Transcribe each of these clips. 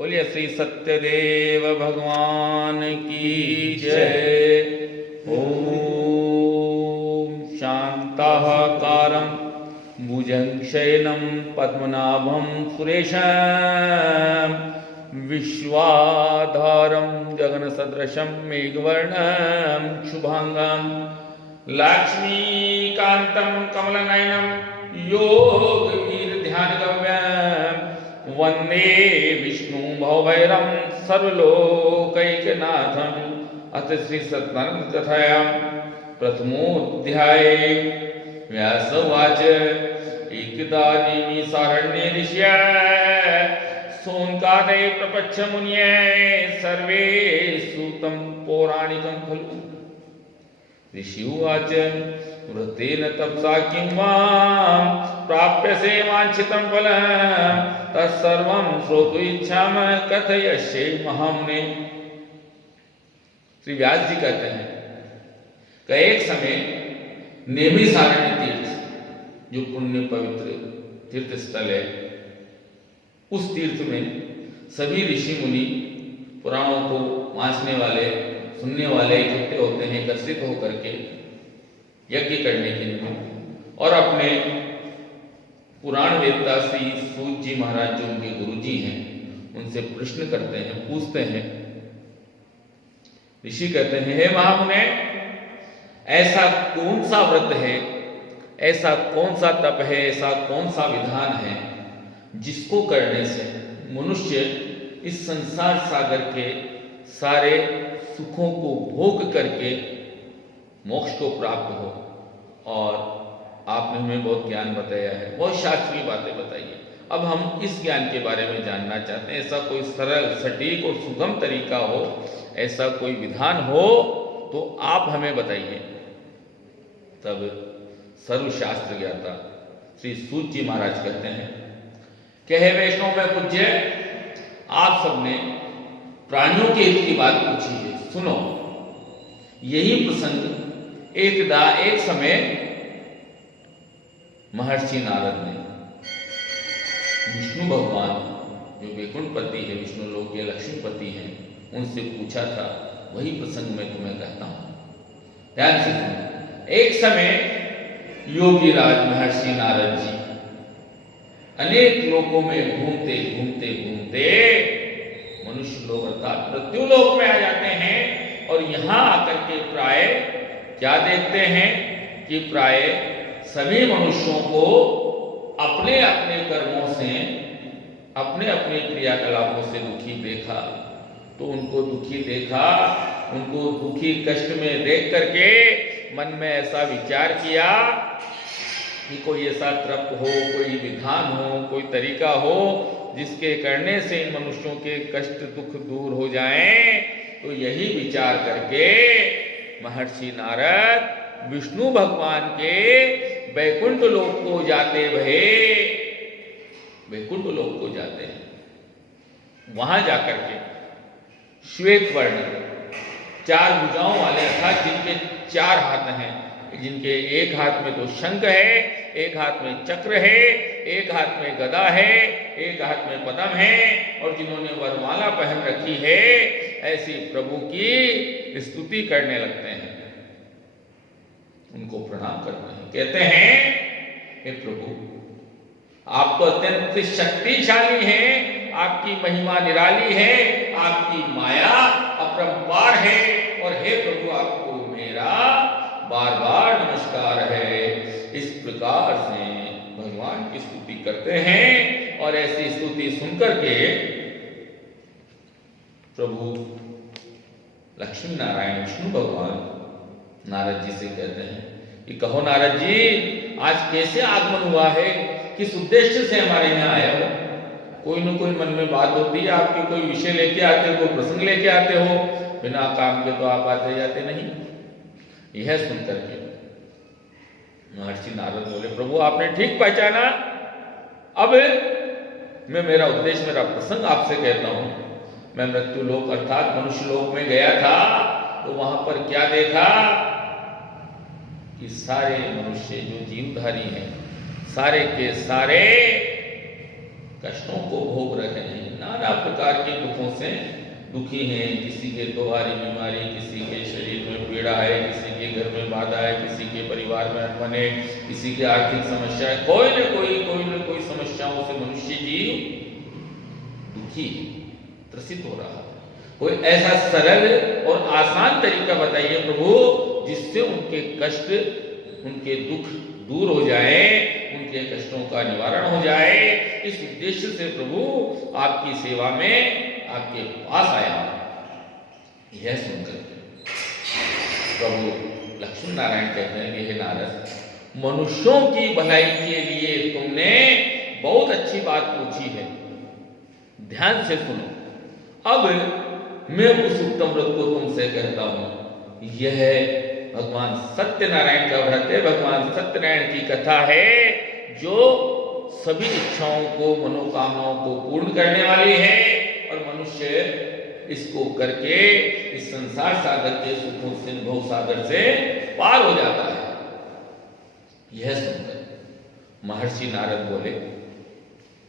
बोलिए श्री सत्यदेव भगवान की जय। ओम शांताकारं भुजगशयनं पद्मनाभं सुरेशं विश्वाधारं गगनसदृशं मेघवर्णं शुभांगं लक्ष्मीकान्तं कमलनयनं योगवीरध्यानगम्यं वंदे विष्णु भवभैरं सर्वलोकैकनाथं। अथ श्री सत्यनारायण कथायां प्रथमोऽध्याये व्यास उवाच एकदा नैमिषारण्ये ऋष्या सोनकादये प्रपच्छ मुनये सर्वे सूतं पौराणिकं खलु। ऋषि उवाच वृत्तेन तपसा किं वां प्राप्यसे वाञ्छितं फलं तत्सर्वं श्रोतुम् इच्छामि कथयिष्ये महामुने। श्री व्यास जी कहते हैं कि एक समय नैमिषारण्य तीर्थ जो पुण्य पवित्र तीर्थ स्थल है, उस तीर्थ में सभी ऋषि मुनि पुराणों को वाँचने वाले सुनने वाले इकट्ठे होते हैं, एकत्रित होकर के यज्ञ करने के लिए, और अपने पुराण वेदता श्री सूत जी महाराज जो उनके गुरु जी हैं उनसे प्रश्न करते हैं, पूछते हैं। ऋषि कहते हैं, हे महामुने, ऐसा कौन सा व्रत है, ऐसा कौन सा तप है, ऐसा कौन सा विधान है जिसको करने से मनुष्य इस संसार सागर के सारे सुखों को भोग करके मोक्ष को प्राप्त हो। और आपने हमें बहुत ज्ञान बताया है, बहुत शास्त्रीय बातें बताई है। अब हम इस ज्ञान के बारे में जानना चाहते हैं। ऐसा कोई सरल सटीक और सुगम तरीका हो, ऐसा कोई विधान हो तो आप हमें बताइए। तब सर्वशास्त्र ज्ञाता श्री सूत जी महाराज कहते हैं कि हे वैष्णव में पूज्य, आप सबने प्राणियों के हित की बात पूछी है, सुनो। यही प्रसंग एकदा एक समय महर्षि नारद ने विष्णु भगवान जो वैकुंठपति है, विष्णु लोक के लक्ष्मीपति हैं, उनसे पूछा था। वही प्रसंग मैं तुम्हें कहता हूं, ध्यान से सुनो। एक समय योगी राज महर्षि नारद जी अनेक लोकों में घूमते घूमते घूमते मनुष्य लोक अर्थात मृत्यु लोक में आ जाते हैं, और यहां आकर के प्राय क्या देखते हैं कि प्राय सभी मनुष्यों को अपने अपने कर्मों से, अपने अपने क्रियाकलापों से दुखी देखा। तो उनको दुखी देखा, उनको दुखी कष्ट में देख करके मन में ऐसा विचार किया कि कोई ऐसा तप हो, कोई विधान हो, कोई तरीका हो जिसके करने से इन मनुष्यों के कष्ट दुख दूर हो जाएं। तो यही विचार करके महर्षि नारद विष्णु भगवान के वैकुंठ लोक को जाते भये, वैकुंठ लोक को जाते हैं। वहां जाकर के श्वेत वर्ण चार भुजाओं वाले अर्थात जिनके चार हाथ हैं, जिनके एक हाथ में तो शंख है, एक हाथ में चक्र है, एक हाथ में गदा है, एक हाथ में पद्म है, और जिन्होंने वरमाला पहन रखी है, ऐसी प्रभु की स्तुति करने लगते हैं, उनको प्रणाम करते हैं। कहते हैं, हे प्रभु, आप तो अत्यंत शक्तिशाली हैं, आपकी महिमा निराली है, आपकी माया अपरंपार है, और हे प्रभु, आपको मेरा बार बार नमस्कार है। इस प्रकार से भगवान की स्तुति करते हैं, और ऐसी स्तुति सुनकर के प्रभु लक्ष्मी नारायण विष्णु भगवान नारद जी से कहते हैं कि कहो नारद जी, आज कैसे आगमन हुआ है, किस उद्देश्य से हमारे यहाँ आया हो? कोई न कोई मन में बात होती है, आपके कोई विषय लेके आते हो, कोई प्रसंग लेके आते हो, बिना काम के तो आप आते जाते नहीं। यह सुनकर के महर्षि नारद बोले, प्रभु आपने ठीक पहचाना। अब मैं मेरा उद्देश्य, मेरा प्रसंग आपसे कहता हूं। मैं मृत्यु लोक अर्थात मनुष्य लोक में गया था, तो वहां पर क्या देखा कि सारे मनुष्य जो जीवधारी हैं, सारे के सारे कष्टों को भोग रहे हैं, नाना प्रकार के दुखों से दुखी हैं। किसी के तो भारी बीमारी, किसी के शरीर में पीड़ा है, किसी के घर में बाधा है, किसी के परिवार में अनबन है, किसी के आर्थिक समस्या है, कोई न कोई समस्याओं से मनुष्य जीव दुखी है, त्रसित हो रहा है। कोई ऐसा सरल और आसान तरीका बताइए प्रभु जिससे उनके कष्ट, उनके दुख दूर हो जाए, उनके कष्टों का निवारण हो जाए। इस उद्देश्य से प्रभु आपकी सेवा में आपके पास आया। यह सुनकर प्रभु लक्ष्मण नारायण कहते हैं कि हे नारद, मनुष्यों की भलाई के लिए तुमने बहुत अच्छी बात पूछी है, ध्यान से सुनो। अब मैं उस उत्तम व्रत को तुमसे कहता हूं। यह भगवान सत्यनारायण का व्रत है, भगवान सत्यनारायण की कथा है, जो सभी इच्छाओं को, मनोकामनाओं को पूर्ण करने वाली है और मनुष्य इसको करके इस संसार सागर के सुखों से, भव सागर से पार हो जाता है। यह सुनकर महर्षि नारद बोले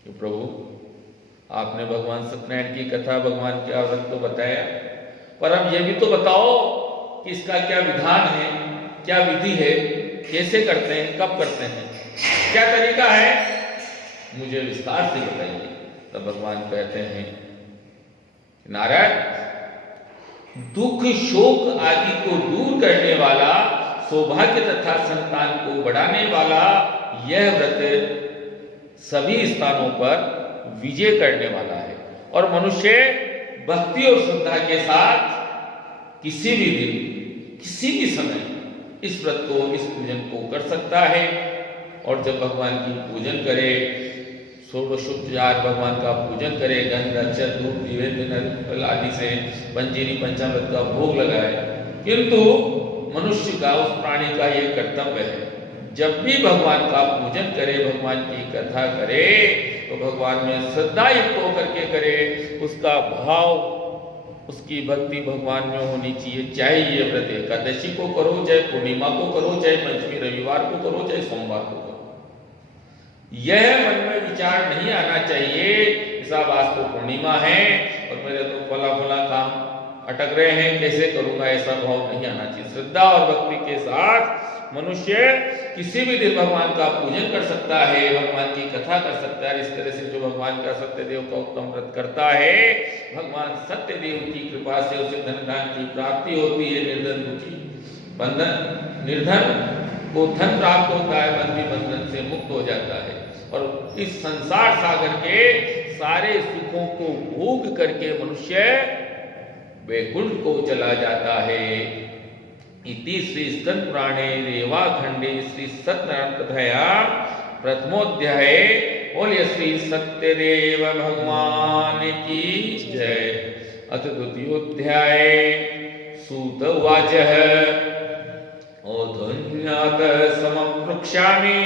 कि प्रभु, आपने भगवान सत्यनारायण की कथा, भगवान के व्रत तो बताया, पर अब यह भी तो बताओ कि इसका क्या विधान है, क्या विधि है, कैसे करते हैं, कब करते हैं, क्या तरीका है, मुझे विस्तार से बताइए। तब भगवान कहते हैं, नारद, दुख शोक आदि को दूर करने वाला, सौभाग्य तथा संतान को बढ़ाने वाला यह व्रत सभी स्थानों पर विजय करने वाला है और मनुष्य भक्ति और श्रद्धा के साथ किसी भी दिन, किसी भी समय इस व्रत को, इस पूजन को कर सकता है। और जब भगवान की पूजन करे, षोडशोपचार भगवान का पूजन करे, गंध, अक्षत, धूप, दीवे, फल आदि से पंजीरी पंचामृत का भोग लगाए, किंतु मनुष्य का, उस प्राणी का यह कर्तव्य है, जब भी भगवान का पूजन करे, भगवान की कथा करे, तो भगवान में श्रद्धा युक्त होकर के करे, उसका भाव, उसकी भक्ति भगवान में होनी चाहिए। चाहे ये व्रत एकादशी को करो, चाहे पूर्णिमा को करो, चाहे पंचमी रविवार को करो, चाहे सोमवार को करो, यह मन में विचार नहीं आना चाहिए साहब आज तो पूर्णिमा है और मेरे तो फला काम अटक रहे हैं, कैसे करूंगा, ऐसा भाव नहीं आना चाहिए। श्रद्धा और भक्ति के साथ मनुष्य किसी भी दिन भगवान का पूजन कर सकता है, भगवान की कथा कर सकता है। इस तरह से जो भगवान का सत्यदेव का उत्तम व्रत करता है, भगवान सत्यदेव की कृपा से उसे धन धान की प्राप्ति होती है, निर्धन दुखी बंधन, निर्धन को धन प्राप्त होता है, बंधी बंधन से मुक्त हो जाता है और इस संसार सागर के सारे सुखों को भोग करके मनुष्य वैकुंठ को चला जाता है। इति श्री स्कंद पुराणे रेवाखंडे श्री सत्यनारायण कथायां प्रथमोध्याय। बोलिए श्री सत्यदेव भगवान की जय। अथ द्वितीयोध्याय। सूत उवाच ओधन्यात समपृक्ष्यामि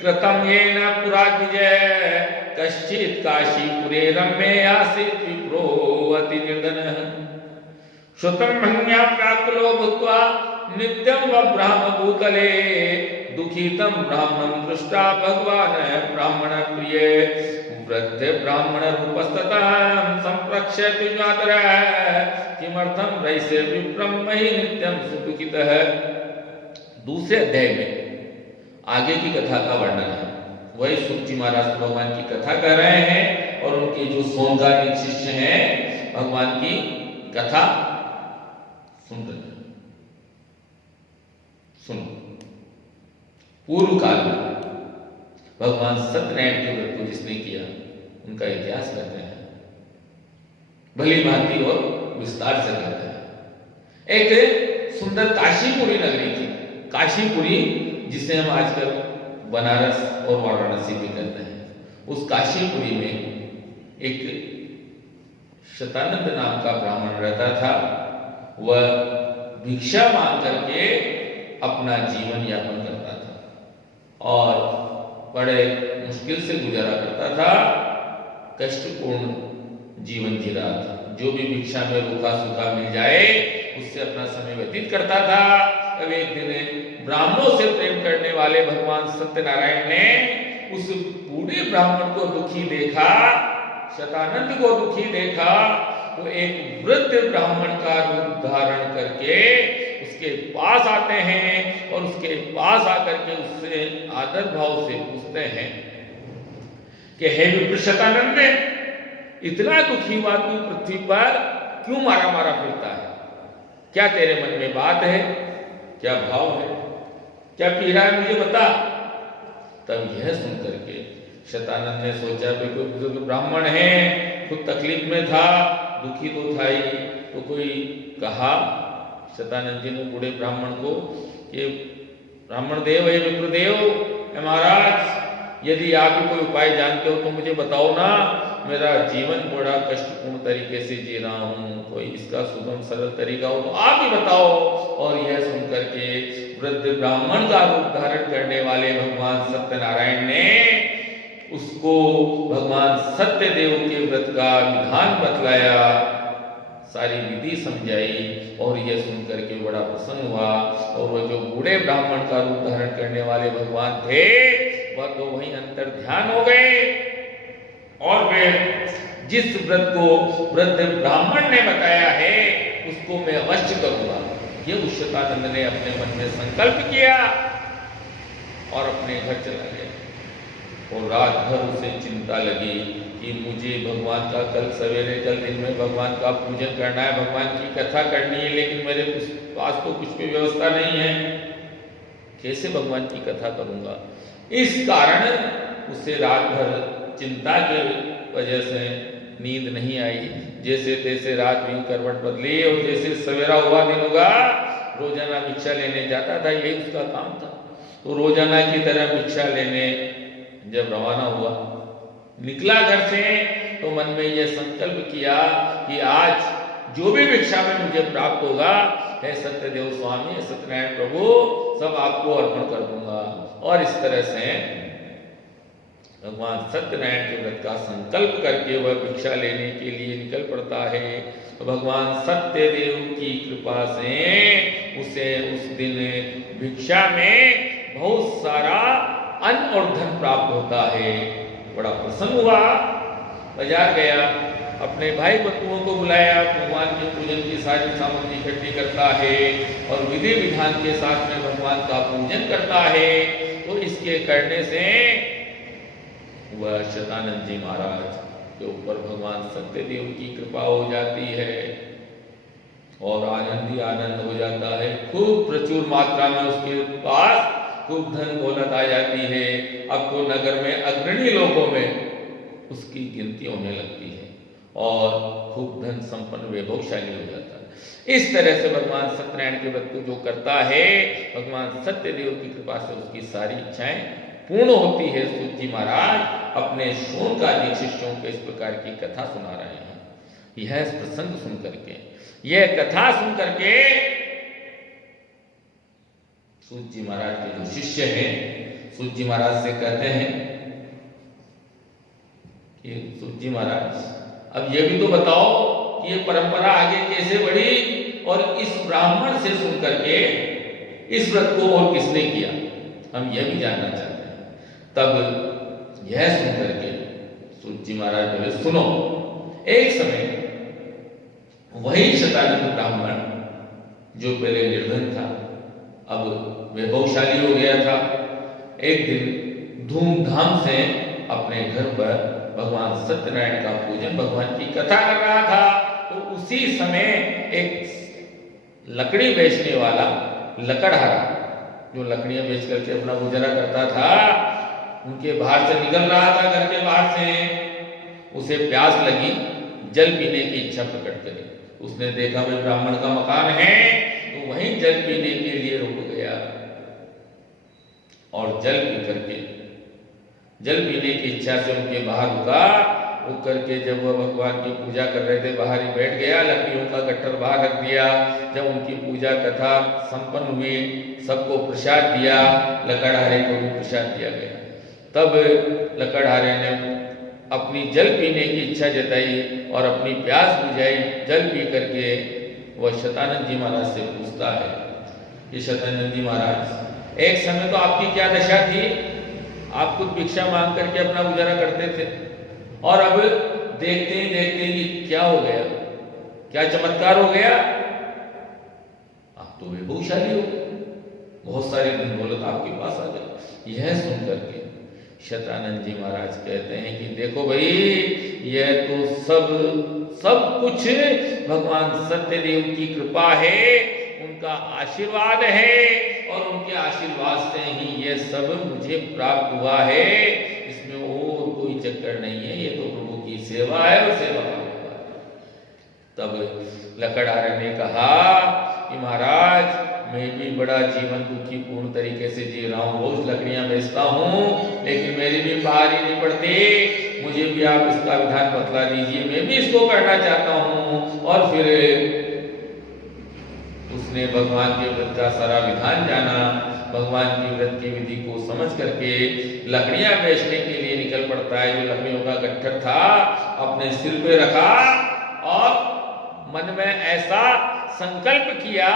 कृतं येन पुरा द्विजय कश्चित् काशीपुरे रम्ये आसीत् विप्रो अति निर्धनः श्रुतं मह्यां व्याकुलो भूत्वा नित्यं बभ्राम भूतले दुखितं ब्राह्मणं दृष्ट्वा भगवान् ब्राह्मण प्रिय वृद्ध ब्राह्मण रूपस्ततं संप्रक्ष्य द्विजातरः किमर्थं रैसे विप्रं मयि नित्यं सुदुखितः। दूसरे अध्याय में आगे की कथा का वर्णन है। वही सूत जी महाराज भगवान की कथा कर रहे हैं और उनके जो सोमगानिक शिष्य हैं भगवान की कथा सुन रहे हैं। सुनो, पूर्व काल में भगवान सत्यनारायण के व्रत को जिसने किया उनका इतिहास कहते हैं, भली भांति और विस्तार से कहते हैं। एक सुंदर काशीपुरी नगरी थी, काशीपुरी जिसे हम आजकल बनारस और वाराणसी भी कहते हैं। उस काशीपुरी में एक शतानंद नाम का ब्राह्मण रहता था। वह भिक्षा मांग करके अपना जीवन यापन करता था और बड़े मुश्किल से गुजारा करता था, कष्टपूर्ण जीवन जी रहा था। जो भी भिक्षा में रूखा सूखा मिल जाए उससे अपना समय व्यतीत करता था। अब एक दिन ब्राह्मणों से प्रेम करने वाले भगवान सत्यनारायण ने उस बूढ़े ब्राह्मण को दुखी देखा शतानंद को दुखी देखा तो एक वृद्ध ब्राह्मण का रूप धारण करके उसके पास आते हैं और उसके पास आकर के उससे आदर भाव से पूछते हैं कि हे विप्र शतानंद, इतना दुखी हुआ तू पृथ्वी पर क्यों मारा मारा फिरता है? क्या तेरे मन में बात है? क्या भाव है? क्या पीड़ा है? मुझे बता। तब यह सुन करके शतानंद ने सोचा भी कोई बुजुर्ग ब्राह्मण है, खुद तकलीफ में था, दुखी तो था ही, तो कोई कहा शतानंद जी ने बूढ़े ब्राह्मण को कि ब्राह्मण देव, हे विप्रदेव, महाराज, यदि आप ही कोई उपाय जानते हो तो मुझे बताओ ना, मेरा जीवन बड़ा कष्टपूर्ण तरीके से जी रहा हूँ, कोई इसका सुगम सरल तरीका हो तो आप ही बताओ। और यह सुनकर के वृद्ध ब्राह्मण का रूप धारण करने वाले भगवान सत्यनारायण ने उसको भगवान सत्यदेव के व्रत का विधान बतलाया, सारी विधि समझाई, और यह सुनकर के बड़ा प्रसन्न हुआ। और वह जो बूढ़े ब्राह्मण का रूप धारण करने वाले भगवान थे वह तो वहीं अंतर ध्यान हो गए, और वे जिस व्रत को वृद्ध ब्राह्मण ने बताया है उसको मैं अवश्य करूंगा, ये उस शतानंद ने अपने मन में संकल्प किया और अपने घर चला गया। और रात भर उसे चिंता लगी कि मुझे भगवान का कल सवेरे, कल दिन में भगवान का पूजन करना है, भगवान की कथा करनी है, लेकिन मेरे पास तो कुछ भी व्यवस्था नहीं है, कैसे भगवान की कथा करूंगा? इस कारण उसे रात भर चिंता के वजह से नींद नहीं आई। जैसे तैसे रात भी करवट बदली और जैसे सवेरा हुआ दिन होगा रोजाना भिक्षा लेने जाता था, यही उसका काम था। तो रोजाना की तरह भिक्षा लेने जब रवाना हुआ, निकला घर से, तो मन में यह संकल्प किया कि आज जो भी भिक्षा में मुझे प्राप्त होगा, हे सत्यदेव स्वामी, सत्यनारायण प्रभु, सब आपको अर्पण कर दूंगा। और इस तरह से भगवान सत्यनारायण के व्रत का संकल्प करके वह भिक्षा लेने के लिए निकल पड़ता है। तो भगवान सत्यदेव की कृपा से उसे उस दिन भिक्षा में बहुत सारा अन्न और धन प्राप्त होता है। बड़ा प्रसन्न हुआ, बाजार गया, अपने भाई बंधुओं को बुलाया, भगवान के पूजन की सारी सामग्री इकट्ठी करता है और विधि विधान के साथ में भगवान का पूजन करता है। तो इसके करने से वह शतानंद जी महाराज के ऊपर भगवान सत्यदेव की कृपा हो जाती है और आनंद ही आनंद हो जाता है। खूब प्रचुर मात्रा में उसके पास खूब धन दौलत आ जाती है। अब तो नगर में अग्रणी लोगों में उसकी गिनती होने लगती है और खूब धन संपन्न वैभवशाली हो जाता है। इस तरह से भगवान सत्यनारायण के व्रत को जो करता है, भगवान सत्यदेव की कृपा से उसकी सारी इच्छाएं पूर्ण होती है। सूत जी महाराज अपने शौनकादिक शिष्यों को इस प्रकार की कथा सुना रहे हैं। यह प्रसंग सुन करके, यह कथा सुन करके सूत जी महाराज के जो शिष्य हैं, सूत जी महाराज से कहते हैं कि सूत जी महाराज, अब यह भी तो बताओ कि ये परंपरा आगे कैसे बढ़ी और इस ब्राह्मण से सुन करके इस व्रत को और किसने किया, हम यह भी जानना चाहते हैं। तब यह सुन करके सूत जी महाराज बोले, सुनो, एक समय वही शतानंद ब्राह्मण जो पहले निर्धन था अब वैभवशाली हो गया था, एक दिन धूमधाम से अपने घर पर भगवान सत्यनारायण का पूजन, भगवान की कथा कर रहा था। तो उसी समय एक लकड़ी बेचने वाला लकड़हारा, जो लकड़ियां बेच करके अपना गुजारा करता था, उनके बाहर से निकल रहा था, घर के बाहर से। उसे प्यास लगी, जल पीने की इच्छा प्रकट करी। उसने देखा भाई ब्राह्मण का मकान है, तो वहीं जल पीने के लिए रुक गया और जल पी करके, जल पीने की इच्छा से उनके बाहर रुका। रुक करके जब वह भगवान की पूजा कर रहे थे, बाहर ही बैठ गया, लकड़ियों का गट्ठर बाहर रख दिया। जब उनकी पूजा कथा संपन्न हुई, सबको प्रसाद दिया, लकड़हारे को भी प्रसाद दिया गया। तब लकड़हारे ने अपनी जल पीने की इच्छा जताई और अपनी प्यास बुझाई। जल पी करके वह शतानंद जी महाराज से पूछता है कि शतानंद जी महाराज, एक समय तो आपकी क्या दशा थी, आप खुद भिक्षा मांग करके अपना गुजारा करते थे, और अब देखते ही देखते ये क्या हो गया, क्या चमत्कार हो गया, आप तो वैभवशाली हो गए, बहुत सारी धन दौलत आपके पास आ गई। यह सुन करके शतानंद जी महाराज कहते हैं कि देखो भाई, यह तो सब कुछ भगवान सत्यदेव की कृपा है, उनका आशीर्वाद है, और उनके आशीर्वाद से ही यह सब मुझे प्राप्त हुआ है, इसमें और कोई चक्कर नहीं है, ये तो प्रभु की सेवा है और सेवा का व्यवहार है। तब लकड़हारे ने कहा कि महाराज, मैं भी बड़ा जीवन दुखी पूर्ण तरीके से जी रहा हूँ, रोज लकड़ियां बेचता हूँ, लेकिन मेरी भी बाहर ही नहीं पड़ती, मुझे भी आप इसका विधान बतला दीजिए, मैं भी इसको करना चाहता हूँ। और फिर उसने भगवान के व्रत का सारा विधान जाना, भगवान की व्रत की विधि को समझ करके लकड़ियां बेचने के लिए निकल पड़ता है। जो लकड़ियों का गट्ठर था अपने सिर पे रखा और मन में ऐसा संकल्प किया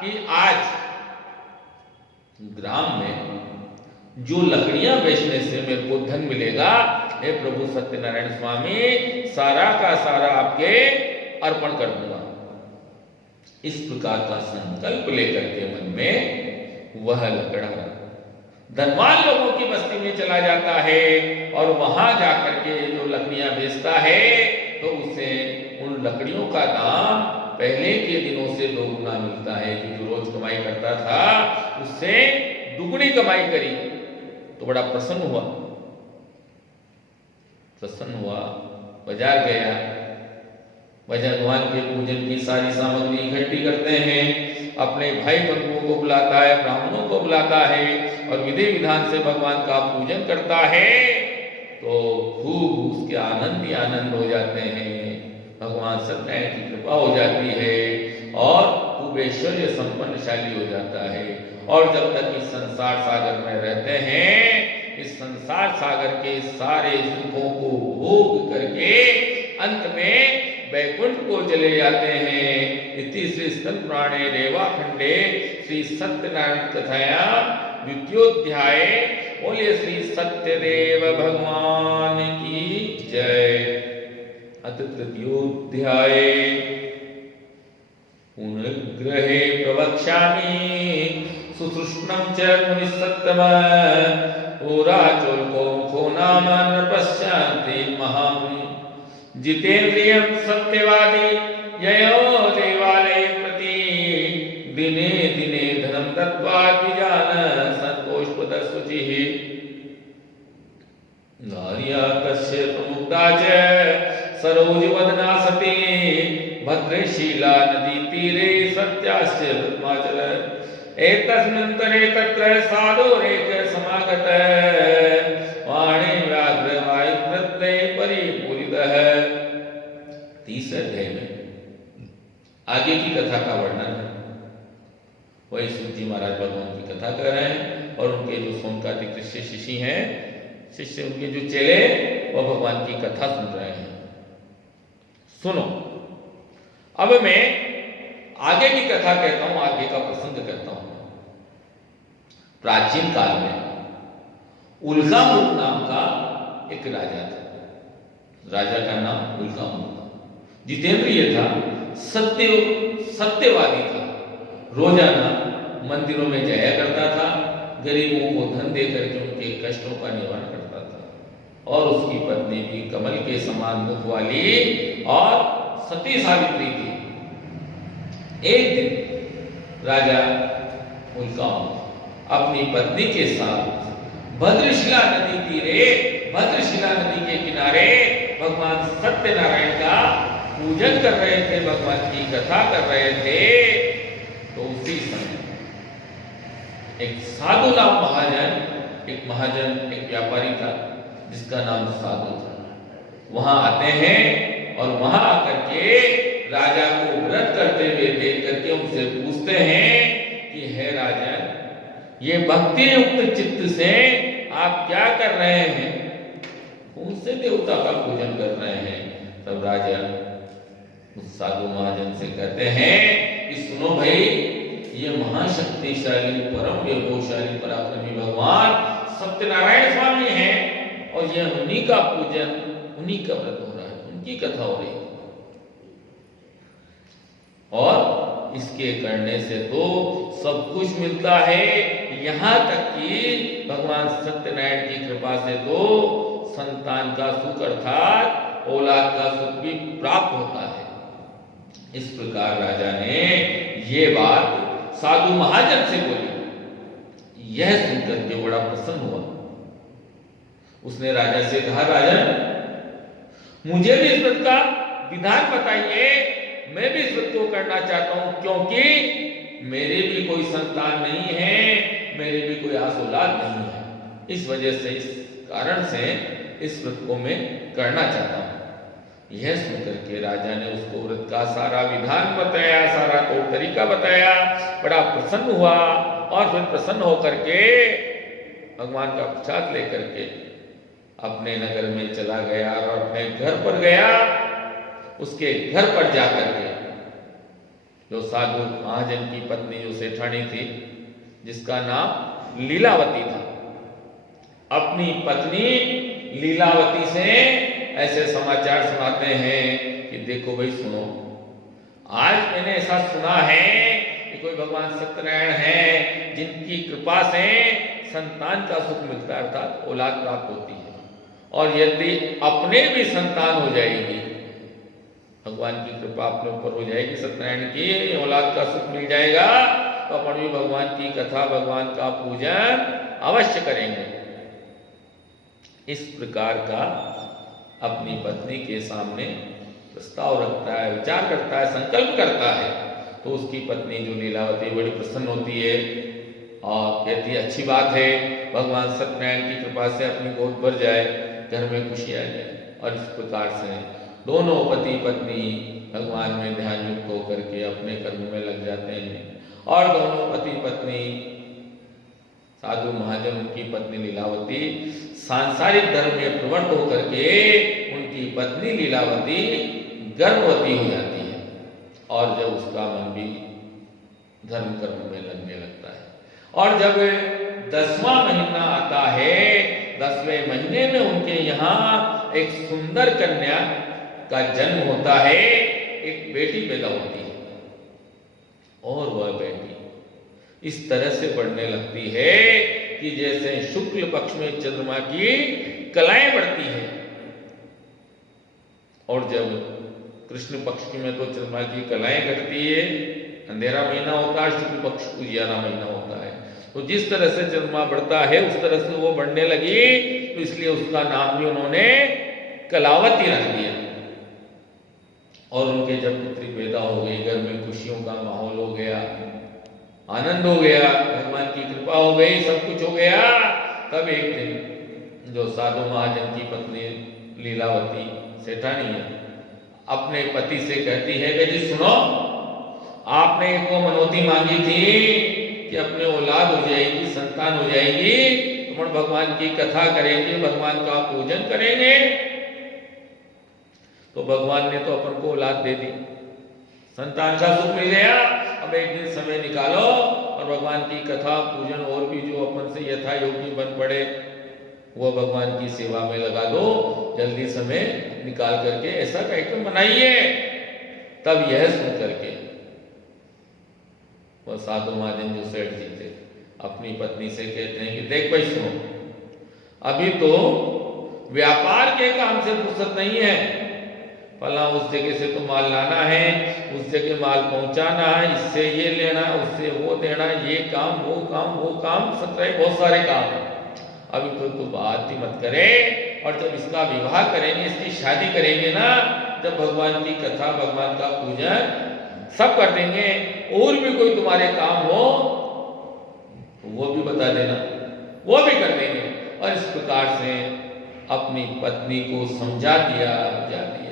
कि आज ग्राम में जो लकड़ियां बेचने से मेरे को धन मिलेगा, हे प्रभु सत्यनारायण स्वामी, सारा का सारा आपके अर्पण कर दूंगा। इस प्रकार का संकल्प लेकर के मन में वह लकड़हारा धनवान लोगों की बस्ती में चला जाता है और वहां जाकर के जो लकड़ियां बेचता है तो उसे उन लकड़ियों का दाम पहले के दिनों से दोगुना मिलता है। कि जो रोज कमाई करता था उससे दुगुनी कमाई करी तो बड़ा प्रसन्न हुआ, बाजार गया, भगवान के पूजन की सारी सामग्री इकट्ठी करते हैं, अपने भाई बंधुओं को बुलाता है, ब्राह्मणों को बुलाता है और विधि विधान से भगवान का पूजन करता है। तो खूब उसके आनंद ही आनंद हो जाते हैं, भगवान सत्यनारायण की कृपा हो जाती है और खूब ऐश्वर्य संपन्नशाली हो जाता है। और जब तक इस संसार सागर में रहते हैं, इस संसार सागर के सारे सुखों को भोग करके अंत में वैकुंठ को चले जाते हैं। इति श्री स्कंद पुराणे रेवाखंडे श्री सत्यनारायण कथाया द्वितीयोध्याय। बोलिए श्री सत्यदेव भगवान की जय। अथ तृतीयोध्याय। पुनर्ग्रहे प्रवक्ष्यामि सुसृष्णं च मुनिसत्तम पुराचोल्को मुखो नाम नृपश्यन्ति महामुनि जितेन्द्रियं सत्यवादी ययो देवालये प्रति दिने दिने धनं दत्त्वा द्विजान सन्तोषपदशुचिः नार्या तस्य प्रमुग्धा च सरोजवदना सती भद्रशीला नदी तीरे सत्याश्च पद्माचल एतस्मिन्नन्तरे तत्र साधोरेक समागत वाणी व्याघ्र वायुवृत्ते परिपूरितः। तीसरे अध्याय में आगे की कथा का वर्णन है। वही सूत जी महाराज भगवान की कथा कर रहे हैं और उनके जो सोमकार्तिक शिष्य हैं, शिष्य उनके जो चेले, वह भगवान की कथा सुन रहे हैं। सुनो, अब मैं आगे की कथा कहता हूं, आगे का प्रसंग कहता हूं। प्राचीन काल में उल्कामुख नाम का एक राजा था। राजा का नाम उल्कामुख था, जितेंद्रिय था, सत्यवादी था, रोजाना मंदिरों में जाया करता था, गरीबों को धन दे करके उनके कष्टों का निवारण करता था। और उसकी पत्नी भी कमल के समान मुख वाली और सती सावित्री थी। एक दिन राजा उल्कामुख अपनी पत्नी के साथ भद्रशिला नदी तीरे, भद्रशिला नदी के किनारे भगवान सत्यनारायण का पूजन कर रहे थे, भगवान की कथा कर रहे थे। तो उसी समय एक साधु नाम महाजन, एक व्यापारी था जिसका नाम साधु था। वहां आते हैं और वहां आकर के राजा को व्रत करते हुए देख करके उनसे पूछते हैं कि हे राजन, ये भक्ति युक्त चित्त से आप क्या कर रहे हैं, कौन से देवता का पूजन कर रहे हैं। तब राजा उस साधु महाजन से कहते हैं कि सुनो भाई, ये महाशक्तिशाली परम वैभवशाली पराक्रमी भगवान सत्यनारायण स्वामी हैं और यह उन्हीं का पूजन, उन्हीं का व्रत हो रहा है, उनकी कथा हो रही है। और इसके करने से तो सब कुछ मिलता है, यहाँ तक कि भगवान सत्यनारायण की कृपा से तो संतान का सुख अर्थात औलाद का सुख भी प्राप्त होता है। इस प्रकार राजा ने ये बात साधु महाजन से बोली। यह सुनकर के बड़ा प्रसन्न हुआ। उसने राजा से कहा, राजन मुझे भी इस व्रत का विधान बताइए, मैं भी इस व्रत को करना चाहता हूं, क्योंकि मेरे भी कोई संतान नहीं है, मेरे भी कोई आस औलाद नहीं है। इस वजह से, इस कारण से इस व्रत को मैं करना चाहता हूं। यह सुनकर के राजा ने उसको व्रत का सारा विधान बताया, सारा तौर तरीका बताया, बड़ा प्रसन्न हुआ। और फिर प्रसन्न होकर के भगवान का प्रसाद लेकर के अपने नगर में चला गया और अपने घर पर गया। उसके घर पर जाकर के जो साधु महाजन की पत्नी जो सेठानी थी, जिसका नाम लीलावती था, अपनी पत्नी लीलावती से ऐसे समाचार सुनाते हैं कि देखो भाई सुनो, आज मैंने ऐसा सुना है कि कोई भगवान सत्यनारायण है जिनकी कृपा से संतान का सुख मिलता है, अर्थात औलाद प्राप्त होती है। और यदि अपने भी संतान हो जाएगी, भगवान की कृपा अपने ऊपर हो जाएगी, सत्यनारायण की औलाद का सुख मिल जाएगा, तो अपन भी भगवान की कथा, भगवान का पूजन अवश्य करेंगे। इस प्रकार का अपनी पत्नी के सामने प्रस्ताव रखता है, विचार करता है, संकल्प करता है। तो उसकी पत्नी जो लीलावती बड़ी प्रसन्न होती है और कहती है, अच्छी बात है, भगवान सत्यनारायण की कृपा से अपनी गोद भर जाए, घर में खुशी आ जाए। और इस प्रकार से दोनों पति पत्नी भगवान में ध्यान युक्त होकर के अपने कर्म में लग जाते हैं। और दोनों पति पत्नी, साधु महाजन उनकी पत्नी लीलावती, सांसारिक धर्म में प्रवृत्त होकर के उनकी पत्नी लीलावती गर्भवती हो जाती है। और जब उसका मन भी धर्म कर्म में लगने लगता है, और जब 10वां महीना आता है, 10वें महीने में उनके यहाँ एक सुंदर कन्या का जन्म होता है, एक बेटी पैदा होती है। और वह बेटी इस तरह से बढ़ने लगती है कि जैसे शुक्ल पक्ष में चंद्रमा की कलाएं बढ़ती हैं। और जब कृष्ण पक्ष में तो चंद्रमा की कलाएं घटती है, अंधेरा महीना होता है, शुक्ल पक्ष उजियारा महीना होता है। तो जिस तरह से चंद्रमा बढ़ता है उस तरह से वो बढ़ने लगी, तो इसलिए उसका नाम भी उन्होंने कलावती रख दिया। और उनके जब पुत्री पैदा हो गई, घर में खुशियों का माहौल हो गया, आनंद हो गया, भगवान की कृपा हो गई, सब कुछ हो गया। तब एक दिन जो साधु महाजन की पत्नी लीलावती सेठानी है, अपने पति से कहती है कि जी सुनो, आपने एक वो मनोती मांगी थी कि अपने औलाद हो जाएगी, संतान हो जाएगी, तो हम भगवान की कथा करेंगे, भगवान का पूजन करेंगे। तो भगवान ने तो अपन को औलाद दे दी, संतान का सुख मिल गया। अब एक दिन समय निकालो और भगवान की कथा पूजन और भी जो अपन से यथा योगी बन पड़े वो भगवान की सेवा में लगा दो, जल्दी समय निकाल करके ऐसा कार्यक्रम बनाइए। तब यह सुन करके वह साधु महाजन जो सेठ जी थे अपनी पत्नी से कहते हैं कि देख भाई सुनो, अभी तो व्यापार के काम से फुर्सत नहीं है, फला उस जगह से तो माल लाना है, उस जगह माल पहुंचाना है, इससे ये लेना, उससे वो देना, ये काम वो काम वो काम, बहुत सारे काम है। अभी तो बात ही मत करे। और जब इसका विवाह करेंगे, इसकी शादी करेंगे ना, जब भगवान की कथा, भगवान का पूजन सब कर देंगे, और भी कोई तुम्हारे काम हो वो भी बता देना, वो भी कर देंगे। और इस प्रकार से अपनी पत्नी को समझा दिया, बुझा दिया।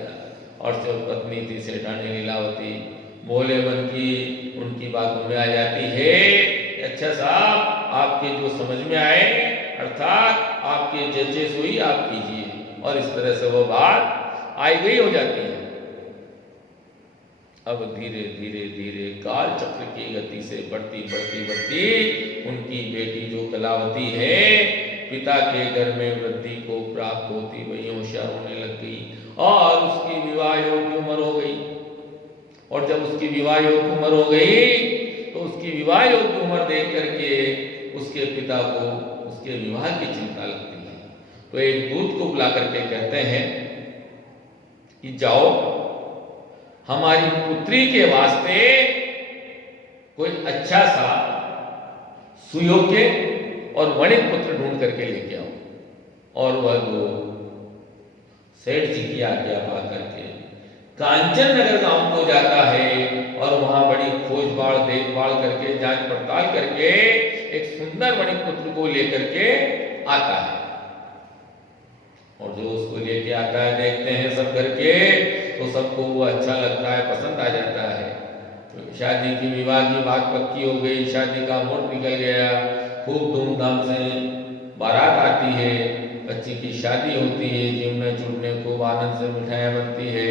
और जो पत्नी थी सेठानी लीलावती, भोले मन की उनकी बातों में आ जाती है, अच्छा साहब आपके जो समझ में आए, अर्थात आपके जजे सोई आप कीजिए। और इस तरह से वो बात आई गई हो जाती है। अब धीरे धीरे धीरे काल चक्र की गति से बढ़ती बढ़ती बढ़ती उनकी बेटी जो कलावती है, पिता के घर में वृद्धि को प्राप्त होती वही होशियार होने लग गई। और उसकी विवाह योग्य उम्र हो गई। और जब उसकी विवाह योग्य उम्र हो गई तो उसकी विवाह योग्य उम्र देख करके उसके पिता को उसके विवाह की चिंता लगती है। तो एक दूत को बुला करके कहते हैं कि जाओ हमारी पुत्री के वास्ते कोई अच्छा सा सुयोग्य और वणिक पुत्र ढूंढ करके लेके आओ। और वह वो सेठ जी की आज्ञा पा करके कांचन नगर गांव को जाता है और वहां बड़ी खोजबाड़ देखभाल करके जांच पड़ताल करके एक सुंदर वणिक पुत्र को लेकर के आता है। और जो उसको लेके आता है देखते हैं सब करके तो सबको वो अच्छा लगता है, पसंद आ जाता है। तो शादी की विवाह की बात पक्की हो गई, शादी का मुहूर्त निकल गया, खूब धूमधाम से बारात आती है, बच्ची की शादी होती है, जिमने चुनने खूब आनंद से मिठाइयाँ बनती है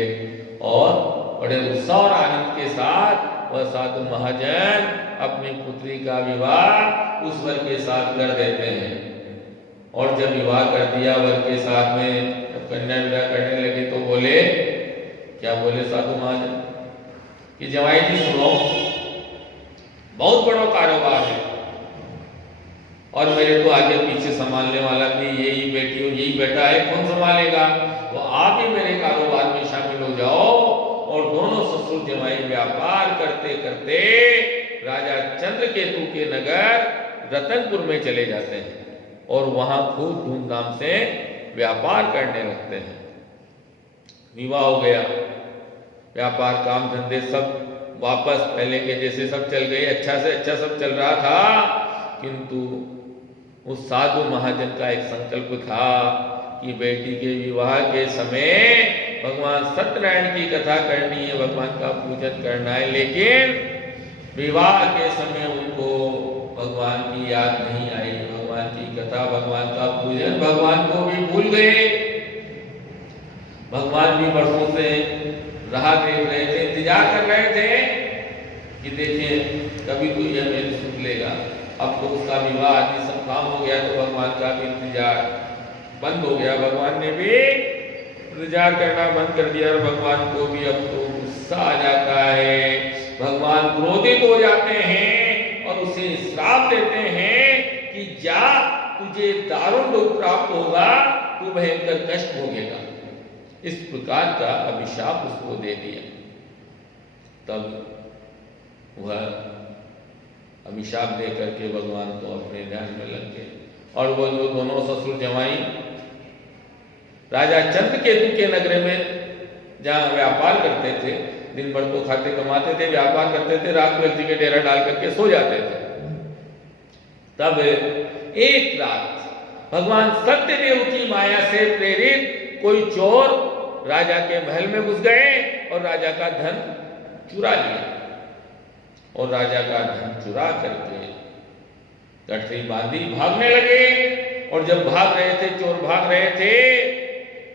और बड़े उत्साह और आनंद के साथ वह साधु महाजन अपनी पुत्री का विवाह उस वर के साथ कर देते हैं। और जब विवाह कर दिया वर के साथ में, जब कन्या विवाह करने लगे तो बोले, क्या बोले साधु महाजन कि जवाई जी सुनो, बहुत बड़ा कारोबार है और मेरे तो आगे पीछे संभालने वाला भी यही बेटी और यही बेटा है, कौन संभालेगा? तो आप ही मेरे कारोबार में शामिल हो जाओ। और दोनों ससुर जमाई व्यापार करते करते राजा चंद्रकेतु के नगर रतनपुर में चले जाते हैं और वहां खूब धूमधाम से व्यापार करने लगते हैं। विवाह हो गया, व्यापार काम धंधे सब वापस पहले के जैसे सब चल गए, अच्छा से अच्छा सब चल रहा था। किंतु उस साधु महाजन का एक संकल्प था कि बेटी के विवाह के समय भगवान सत्यनारायण की कथा करनी है, भगवान का पूजन करना है। लेकिन विवाह के समय उनको भगवान की याद नहीं आई, भगवान की कथा, भगवान का पूजन, भगवान को भी भूल गए। भगवान भी वर्षों से राह देख रहे थे, इंतजार कर रहे थे कि देखिए कभी कोई यह मेरी सुन लेगा। अब तो उसका विवाह आदि सब काम हो गया तो भगवान का भी इंतजार बंद हो गया। भगवान ने भी इंतजार करना बंद कर दिया और भगवान को भी अब तो गुस्सा आ जाता है। भगवान क्रोधित हो जाते हैं और उसे श्राप देते हैं कि जा, तुझे दारुण दुख प्राप्त होगा, तू भयंकर कष्ट भोगेगा। इस प्रकार का अभिशाप उसको दे दिया। तब वह अभिशाप दे करके भगवान तो अपने ध्यान में लग गए। और वो जो दोनों ससुर जमाई राजा चंद्रकेतु के नगर में जहाँ व्यापार करते थे, दिन भर तो खाते कमाते थे, व्यापार करते थे, रात में जगह डेरा डाल करके सो जाते थे। तब एक रात भगवान सत्यदेव की माया से प्रेरित कोई चोर राजा के महल में घुस गए और राजा का धन चुरा लिया। और राजा का धन चुरा करके गठरी बांधी भागने लगे। और जब भाग रहे थे, चोर भाग रहे थे,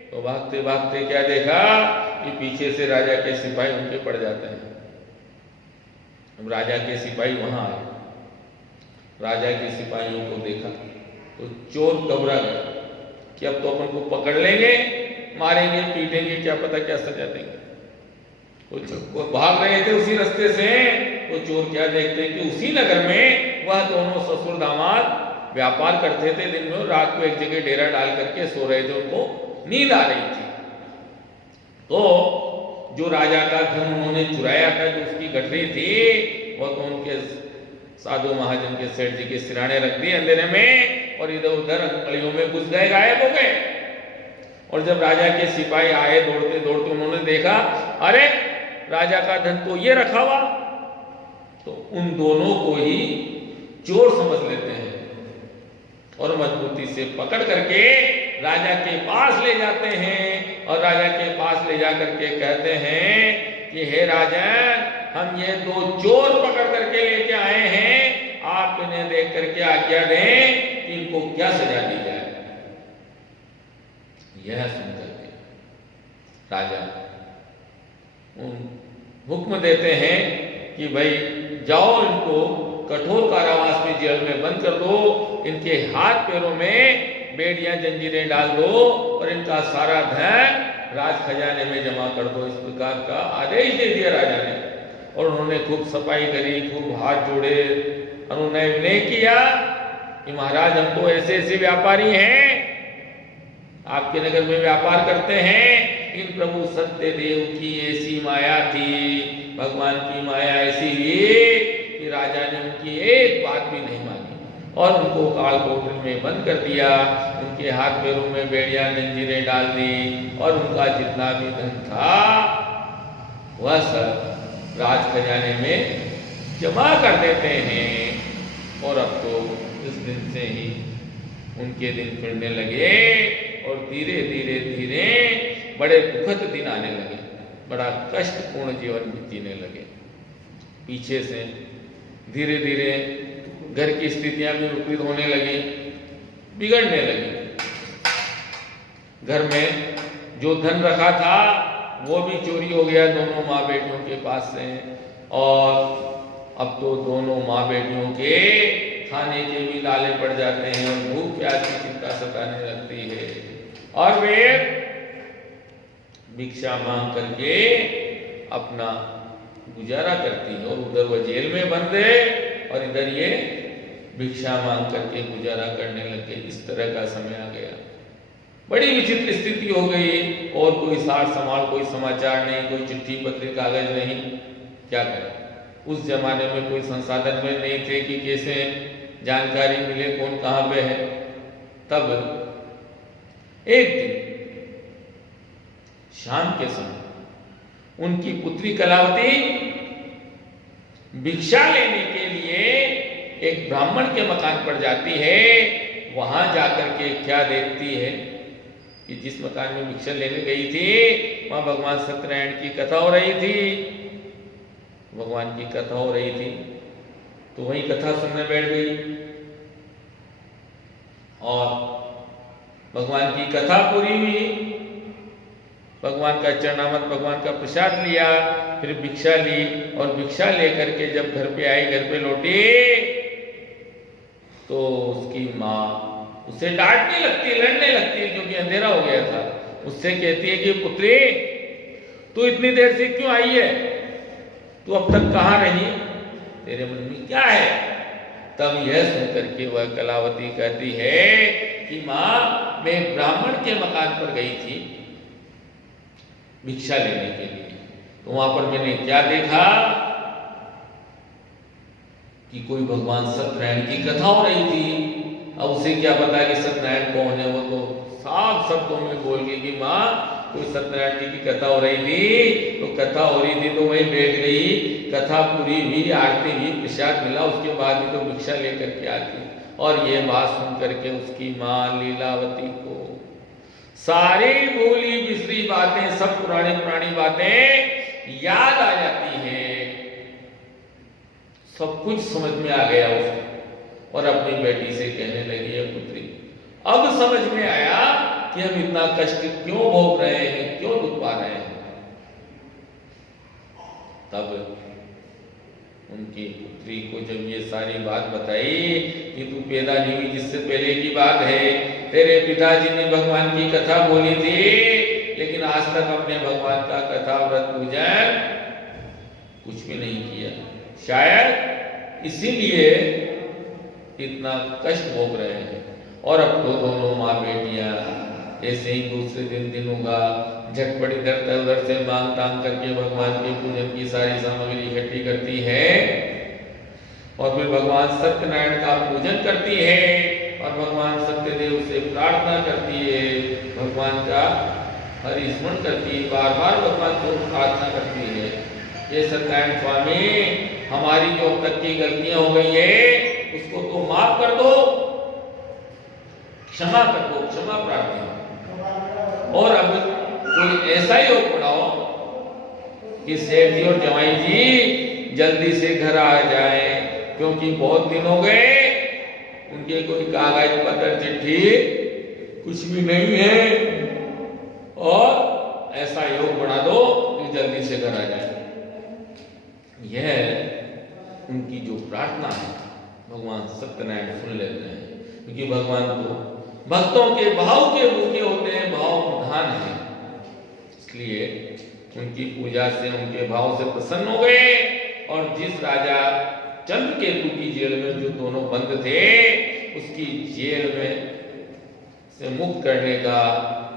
तो भागते भागते क्या देखा कि पीछे से राजा के सिपाही उनके पड़ जाते हैं। अब राजा के सिपाही वहां आए, राजा के सिपाहियों को देखा तो चोर घबरा गया कि अब तो अपन को पकड़ लेंगे, मारेंगे, पीटेंगे, क्या पता क्या सजा देंगे। वो भाग रहे थे उसी रास्ते से, तो चोर क्या देखते हैं कि उसी नगर में वह दोनों ससुर दामाद व्यापार करते थे दिन में, रात को एक जगह डेरा डाल करके सो रहे थे, उनको नींद आ रही थी। तो जो राजा का धन उन्होंने चुराया था, जो उसकी गठरी थी, वह तो उनके साधु महाजन के सेठ जी के सिराने रख दिए अंधेरे में और इधर उधर गलियों में घुस गए, गायब हो गए। और जब राजा के सिपाही आए दौड़ते दौड़ते, उन्होंने देखा अरे राजा का धन तो ये रखा हुआ, तो उन दोनों को ही चोर समझ लेते हैं और मजबूती से पकड़ करके राजा के पास ले जाते हैं। और राजा के पास ले जा करके कहते हैं कि हे राजन, हम ये दो चोर पकड़ करके लेके आए हैं, आप इन्हें देख करके आज्ञा दें कि इनको क्या सजा दी जाए। यह सुनकर के राजा हुक्म देते हैं कि भाई जाओ, इनको कठोर कारावास में जेल में बंद कर दो, इनके हाथ पैरों में बेड़ियां जंजीरें डाल दो और इनका सारा धन राज खजाने में जमा कर दो, इस प्रकार का आदेश दे दिया राजा ने। और उन्होंने खूब सफाई करी, खूब हाथ जोड़े, उन्होंने विनय किया कि महाराज हम तो ऐसे ऐसे व्यापारी हैं, आपके नगर में व्यापार करते हैं, इन प्रभु सत्यदेव की ऐसी माया थी, भगवान की माया ऐसी थी कि राजा ने उनकी एक बात भी नहीं मानी और उनको काल कोठरी में बंद कर दिया। उनके हाथ पैरों में बेड़ियां जंजीरें डाल दी और उनका जितना भी धन था वह सब राज खजाने में जमा कर देते हैं। और अब तो इस दिन से ही उनके दिन फिरने लगे और धीरे धीरे धीरे बड़े दुखद दिन आने लगे, बड़ा कष्टपूर्ण जीवन जीने लगे। पीछे से धीरे धीरे घर की स्थितियां भी विपरीत होने लगी, बिगड़ने लगी। घर में जो धन रखा था वो भी चोरी हो गया दोनों माँ बेटियों के पास से, और अब तो दोनों माँ बेटियों के खाने के भी लाले पड़ जाते हैं और भूख प्यास की चिंता सताने लगती है और वे भिक्षा मांग करके अपना गुजारा करती है। और उधर वह जेल में बंद है और इधर ये भिक्षा मांग करके गुजारा करने लगे। इस तरह का समय आ गया, बड़ी विचित्र स्थिति हो गई और कोई सार संभाल, कोई समाचार नहीं, कोई चिट्ठी पत्र कागज नहीं, क्या करें। उस जमाने में कोई संसाधन में नहीं थे कि कैसे जानकारी मिले कौन कहाँ पे है। तब एक दिन शाम के समय उनकी पुत्री कलावती भिक्षा लेने के लिए एक ब्राह्मण के मकान पर जाती है। वहां जाकर के क्या देखती है कि जिस मकान में भिक्षा लेने गई थी वहां भगवान सत्यनारायण की कथा हो रही थी, भगवान की कथा हो रही थी। तो वही कथा सुनने बैठ गई और भगवान की कथा पूरी हुई, भगवान का चरणामृत, भगवान का प्रसाद लिया, फिर भिक्षा ली और भिक्षा लेकर के जब घर पे आई, घर पे लौटी तो उसकी माँ उसे डांटने लगती, लड़ने लगती, क्योंकि अंधेरा हो गया था। उससे कहती है कि पुत्री तू इतनी देर से क्यों आई है, तू अब तक कहाँ रही, तेरे मन में क्या है। तब यह सुनकर के वह कलावती कहती है कि माँ मैं ब्राह्मण के मकान पर गई थी भिक्षा लेने के लिए, तो वहां पर मैंने क्या देखा कि कोई भगवान सत्यनारायण की कथा हो रही थी। अब उसे क्या पता कि सत्यनारायण कौन है, वो तो साफ शब्दों में बोल गई कि माँ कोई सत्यनारायण जी की कथा हो रही थी, तो कथा हो रही थी तो वहीं बैठ गई, कथा पूरी हुई, आरती हुई, प्रसाद मिला, उसके बाद ही तो भिक्षा लेकर के आती। और ये बात सुन करके उसकी माँ लीलावती को सारी भूली बिसरी बातें, सब पुरानी बातें याद आ जाती हैं, सब कुछ समझ में आ गया उसको। और अपनी बेटी से कहने लगी है पुत्री अब समझ में आया कि हम इतना कष्ट क्यों भोग रहे हैं, क्यों दुख पा रहे हैं। तब उनकी पुत्री को जब ये सारी बात बताई कि तू पैदा नहीं हुई जिससे पहले की बात है, तेरे पिताजी ने भगवान की कथा बोली थी लेकिन आज तक हमने भगवान का कथा व्रत पूजन कुछ भी नहीं किया, शायद इसीलिए इतना कष्ट भोग रहे हैं। और अब तो दोनों माँ बेटियां ऐसे ही दूसरे दिन होगा झटपट इधर उधर से मांग तांग करके भगवान के पूजन की सारी सामग्री इकट्ठी करती है और फिर भगवान सत्यनारायण का पूजन करती है और भगवान सत्यदेव से प्रार्थना करती है, भगवान का हरि स्मरण करती है, बार बार भगवान को प्रार्थना करती है, ये सत्यनारायण स्वामी हमारी जो अब तक की गलतियां हो गई है उसको तो माफ कर दो, क्षमा कर दो, क्षमा प्रार्थना। और अब कोई ऐसा ही योग बनाओ कि सेठ जी और जवाई जी जल्दी से घर आ जाए, क्योंकि बहुत दिन हो गए उनके कोई कागज पत्र चिट्ठी कुछ भी नहीं है, और ऐसा योग बना दो कि जल्दी से घर आ जाए। यह उनकी जो प्रार्थना है भगवान सत्यनारायण सुन लेते हैं, क्योंकि भगवान तो भक्तों के भाव के भूखे होते हैं, भाव प्रधान है। इसलिए उनकी पूजा से, उनके भाव से प्रसन्न हो गए और जिस राजा चंद्रकेतु की जेल में जो दोनों बंद थे, उसकी जेल में से मुक्त करने का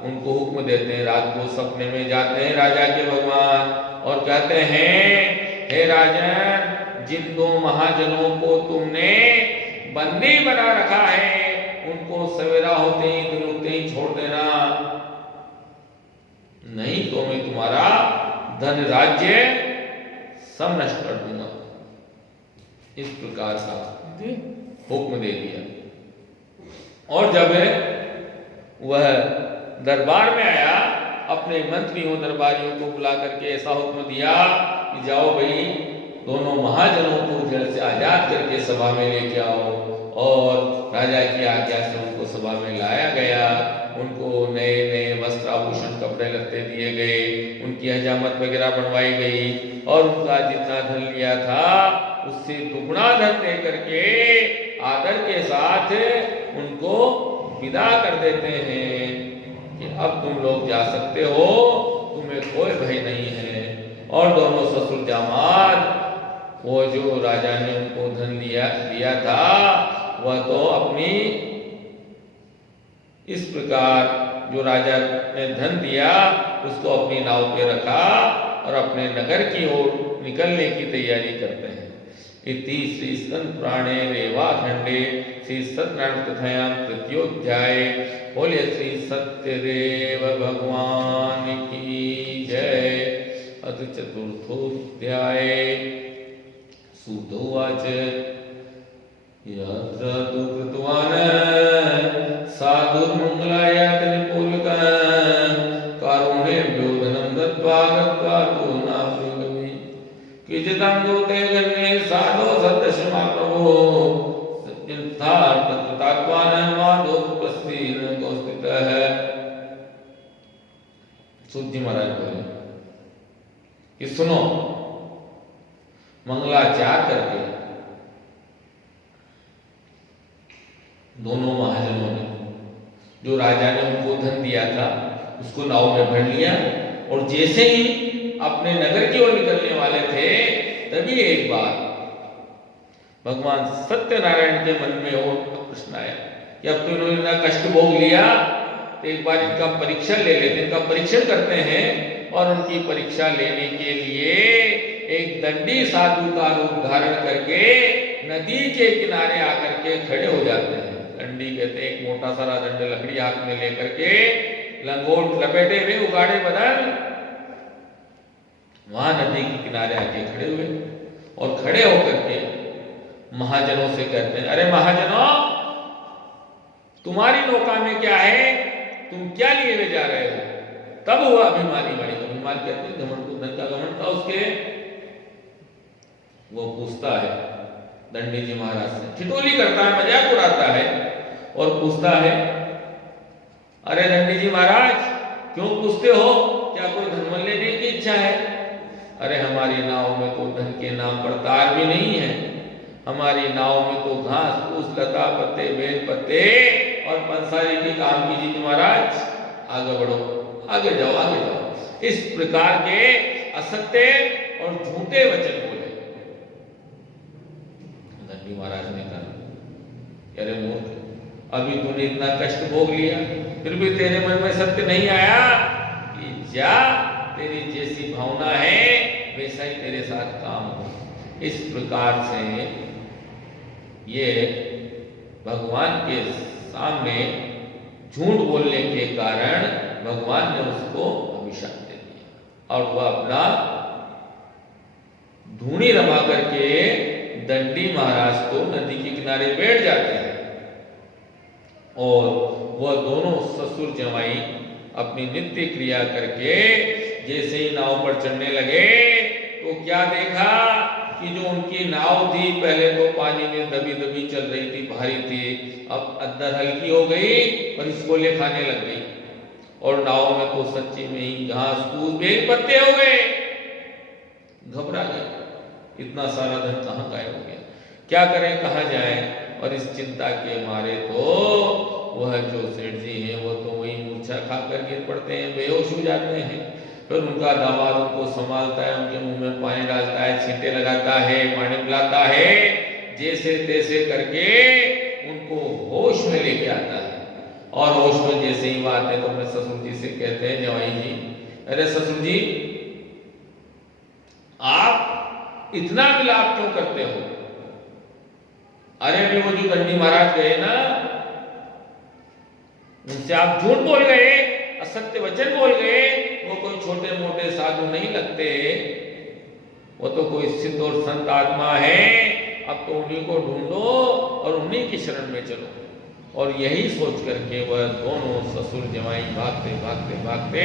उनको हुक्म देते हैं। रात को सपने में जाते हैं राजा के भगवान और कहते हैं, हे राजन, जिन दो महाजनों को तुमने बंदी बना रखा है, उनको सवेरा होते ही, दिन उगते ही छोड़ देना, नहीं तो मैं तुम्हारा धन राज्य सब नष्ट कर दूंगा। इस प्रकार का हुक्म दे दिया। और जब वह दरबार में आया, अपने मंत्रियों दरबारियों को बुला करके ऐसा हुक्म दिया कि जाओ भाई, दोनों महाजनों को जेल से आजाद करके सभा में लेके आओ। और राजा की आज्ञा से उनको सभा में लाया गया। उनको नए नए वस्त्र आभूषण कपड़े लत्ते दिए गए, उनकी हजामत वगैरह बनवाई गई और उनका जितना धन लिया था उससे दुगुना धन दे करके आदर के साथ उनको विदा कर देते हैं कि अब तुम लोग जा सकते हो, तुम्हें कोई भय नहीं है। और दोनों ससुर जामाद, वो जो राजा ने उनको धन दिया था, वह तो अपनी इस प्रकार जो राजा ने धन दिया उसको अपनी नाव पे रखा और अपने नगर की ओर निकलने की तैयारी करते हैं। इति श्री स्कंद पुराणे रेवाखंडे श्री सत्यनारायण कथायां तृतीयोध्याय। बोले श्री सत्यदेव भगवान की जय। अथ चतुर्थोध्याय। सूत उवाच यत्र तु कृतवान् साधुर्मङ्गलायातनपूर्वकं कारुण्येभ्यो धनं दत्त्वा गत्वा तु नाप्नुवि किंचिदं दूते गण्ये साधो सद्दशमा प्रभो सत्यर्थात्मतात्वान् माधोपस्थिर गौस्थितः। सूत जी महाराज बोले कि सुनो, मंगलाचार करके दोनों महाजनों ने, जो राजा ने उनको धन दिया था, उसको नाव में भर लिया और जैसे ही अपने नगर की ओर निकलने वाले थे, तभी एक बार भगवान सत्यनारायण के मन में और प्रश्न आया कि अब तो इन्होंने इतना कष्ट भोग लिया, तो एक बार इनका परीक्षण ले लेते, इनका परीक्षण करते हैं। और उनकी परीक्षा लेने के लिए एक दंडी साधु का रूप धारण करके नदी के किनारे आकर के खड़े हो जाते हैं। दंडी कहते हैं एक मोटा सारा दंड लकड़ी हाथ में लेकर के, लंगोट लपेटे हुए, उगाड़े बदन, वहां नदी के किनारे आके खड़े हुए और खड़े होकर के महाजनों से कहते हैं, अरे महाजनों, तुम्हारी नौका में क्या है, तुम क्या लिए हुए जा रहे हो? तब हुआ अभिमानी वाणी। अभिमान कहते हैं घमंड को, धन का घमंड था उसके। वो पूछता है दंडी जी महाराज से, ठिठोली करता है, मजाक उड़ाता है और पूछता है, अरे दंडी जी महाराज, क्यों पूछते हो? क्या कोई धन लेने की इच्छा है? अरे हमारी नाव में तो धन के नाम पर तार भी नहीं है। हमारी नाव में तो घास फूस, लता पत्ते, बेल पत्ते और पंसारी की काम कीजिए महाराज। आगे बढ़ो, आगे जाओ, आगे जाओ। इस प्रकार के असत्य और झूठे वचन बोले। दंडी महाराज ने कहा, अरे मूर्ख, अभी तूने इतना कष्ट भोग लिया, फिर भी तेरे मन में सत्य नहीं आया कि जा, तेरी जैसी भावना है वैसा ही तेरे साथ काम हो। इस प्रकार से ये भगवान के सामने झूठ बोलने के कारण भगवान ने उसको अभिशाप दे दिया और वह अपना धूनी रमा करके दंडी महाराज को नदी के किनारे बैठ जाते हैं। और वह दोनों ससुर जमाई अपनी नित्य क्रिया करके जैसे ही नाव पर चढ़ने लगे तो क्या देखा कि जो उनकी नाव थी, पहले तो पानी में दबी दबी चल रही थी, भारी थी, अब अंदर हल्की हो गई और इसको ले खाने लग गई। और नाव में तो सच्ची में ही घास फूस, बेल पत्ते हो गए। घबरा गए, इतना सारा धन कहाँ गायब हो गया, क्या करें, कहाँ जाएं? और इस चिंता के मारे तो वह जो सेठ जी हैं वो तो वही मूर्छा खाकर गिर पड़ते हैं, बेहोश हो जाते हैं। फिर उनका दामाद उनको संभालता है, उनके मुंह में पानी डालता है, छींटे लगाता है, पानी पिलाता है, जैसे तैसे करके उनको होश में लेके आता है। और होश में जैसे ही वो आते हैं तो अपने ससुर जी से कहते हैं, जवाई जी, अरे ससुर जी, आप इतना विलाप क्यों करते हो? अरे वो जो दंडी महाराज गए ना, उनसे आप झूठ बोल गए, असत्य वचन बोल गए। वो कोई छोटे मोटे साधु नहीं लगते, वो तो कोई सिद्ध और संत आत्मा है। अब तो उन्हीं को ढूंढो और उन्हीं की शरण में चलो। और यही सोच करके वह दोनों ससुर जवाई भागते भागते भागते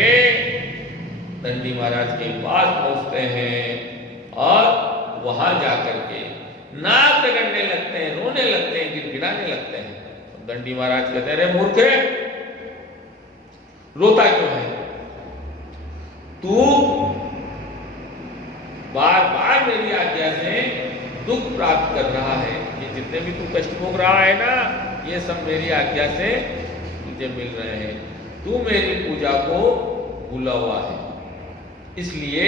दंडी महाराज के पास पहुंचते हैं और वहां जाकर के नाक रगड़ने लगते हैं, रोने लगते हैं, गिड़गिड़ाने लगते हैं। दंडी महाराज कहते हैं, अरे मूर्ख, रोता क्यों है? तू बार बार मेरी आज्ञा से दुख प्राप्त कर रहा है। ये जितने भी तू कष्ट भोग रहा है ना, ये सब मेरी आज्ञा से तुझे मिल रहे हैं। तू मेरी पूजा को भूला हुआ है, इसलिए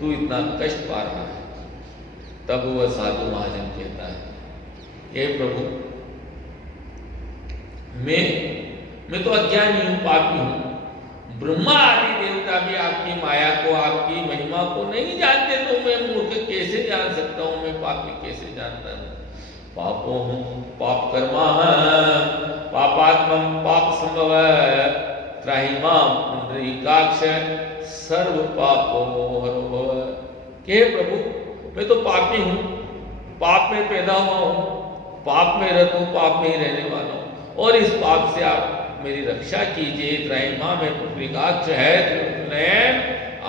तू इतना कष्ट पा रहा है। तब वह साधु महाजन कहता है, हे प्रभु, मैं तो अज्ञानी हूं, पापी हूं। ब्रह्मा आदि देवता भी आपकी माया को, आपकी महिमा को नहीं जानते, तो मैं मूर्ख कैसे जान सकता हूं? मैं पापी कैसे जानता हूं? पापो हूं, पाप कर्मा, पापात्मम पाप संभव, त्राहिमाम पुंडरीकाक्ष सर्व पापो हरो भव। हे प्रभु, मैं तो पापी हूं, पाप में पैदा हुआ हूं, पाप में रहता हूं, पाप में ही रहने वाला हूं, और इस पाप से आप मेरी रक्षा कीजिए। त्राहिमा में पुंडरीकाक्ष है, त्रिनयन,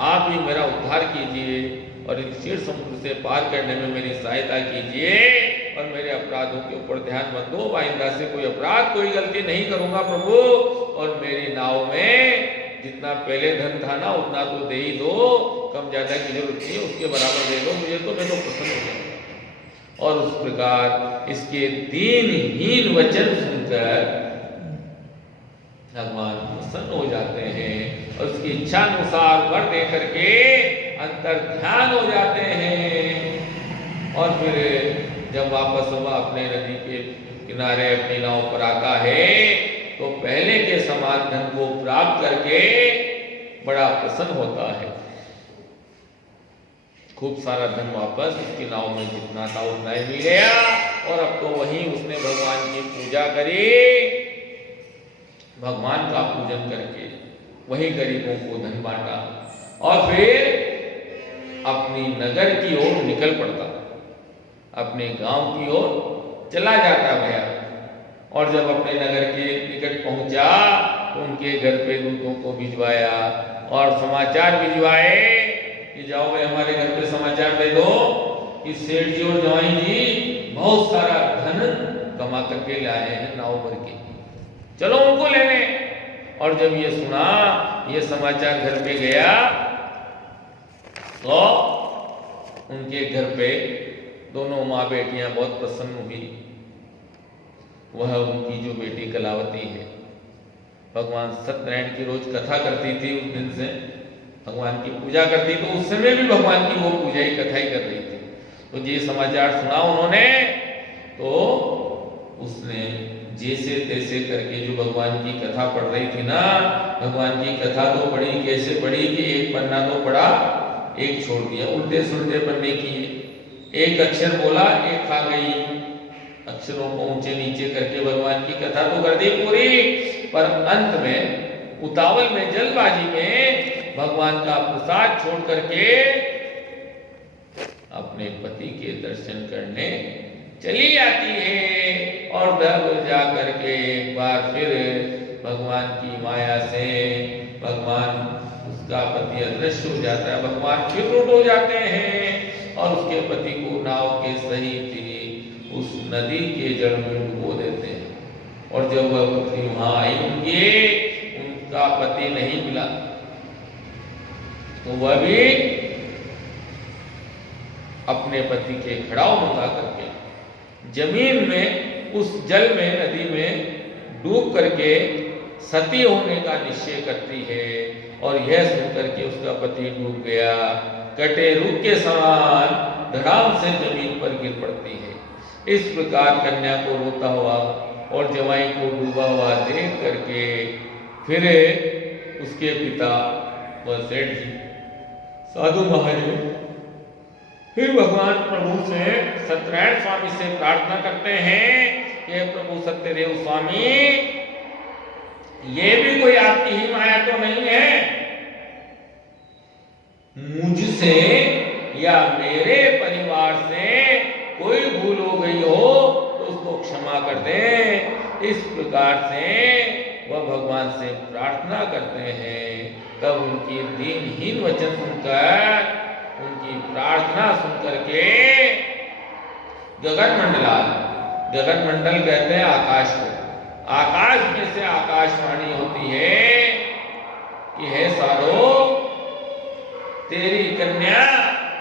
आप ही मेरा उद्धार कीजिए और इस क्षीर समुद्र से पार करने में मेरी सहायता कीजिए और मेरे अपराधों के ऊपर ध्यान मत दो। आइंदा से कोई अपराध, कोई गलती नहीं करूंगा प्रभु। और मेरी नाव में जितना पहले धन था ना, उतना तो दे ही दो, कम ज्यादा की जरूरत नहीं, उसके बराबर दे दो मुझे, तो मैं तो प्रसन्न हो जाऊंगा। और उस प्रकार इसके दीनहीन वचन सुनकर भगवान प्रसन्न हो जाते हैं और उसकी इच्छा अनुसार वर दे करके अंतर ध्यान हो जाते हैं। और फिर जब वापस वह अपने नदी के किनारे अपनी नाव पर आता है, तो पहले के समान धन को प्राप्त करके बड़ा प्रसन्न होता है। खूब सारा धन वापस उसकी नाव में जितना था उतना ही मिल गया, और अब तो वहीं उसने भगवान की पूजा करी। भगवान का पूजन करके वही गरीबों को धन बांटा और फिर अपनी नगर की ओर निकल पड़ता, अपने गांव की ओर चला जाता गया। और जब अपने नगर के निकट पहुंचा तो उनके घर पे दूतों को भिजवाया और समाचार भिजवाए कि जाओ भाई हमारे घर पे समाचार दे दो कि सेठ जी और जवाई जी बहुत सारा धन कमा करके लाए हैं नाव भर के, चलो उनको लेने। और जब ये सुना, ये समाचार घर पे गया, तो उनके घर पे दोनों माँ बेटियां बहुत प्रसन्न हुई। वह उनकी जो बेटी कलावती है, भगवान सत्यनारायण की रोज कथा करती थी, उस दिन से भगवान की पूजा करती, तो उस समय भी भगवान की वो पूजा ही कथा ही कर रही थी। तो ये समाचार सुना उन्होंने, तो उसने जैसे तैसे करके जो भगवान की कथा पढ़ रही थी ना, भगवान की कथा तो पढ़ी, कैसे पढ़ी कि एक पन्ना तो पढ़ा, एक छोड़ दिया, उल्टे सुलटे पन्ने किए, एक अक्षर बोला, एक खा गई, अक्षरों को ऊंचे नीचे करके भगवान की कथा तो कर दी पूरी, पर अंत में उतावल में, जल्दबाजी में भगवान का प्रसाद छोड़ करके अपने पति के दर्शन करने चली जाती है। और तब जा करके एक बार फिर भगवान की माया से भगवान, उसका पति अदृश्य हो जाता है, भगवान फिर रूठ हो जाते हैं और उसके पति को नाव के सहित उस नदी के जल में डुबो देते हैं। और जब वह पत्नी वहां आई होंगे, उनका पति नहीं मिला, तो वह भी अपने पति के खड़ाऊ मंगा करके जमीन में, उस जल में, नदी में डूब करके सती होने का निश्चय करती है और यह सुनकर के उसका पति डूब गया। कटे रूख के समान धड़ाम से जमीन पर गिर पड़ती है। इस प्रकार कन्या को रोता हुआ और जवाई को डूबा हुआ देख करके फिर उसके पिता व सेठ जी साधु महाराज फिर भगवान प्रभु से सत्यनारायण स्वामी से प्रार्थना करते हैं कि प्रभु सत्यदेव स्वामी, ये भी कोई आपकी ही माया तो नहीं है? मुझसे या मेरे परिवार से कोई भूल हो गई हो तो उसको क्षमा कर दे। इस प्रकार से वह भगवान से प्रार्थना करते हैं। तब उनकी दीनहीन वचन सुनकर, उनकी प्रार्थना सुनकर के गगन मंडल कहते हैं आकाश को, आकाश में से आकाशवाणी होती है कि हे साधो, तेरी कन्या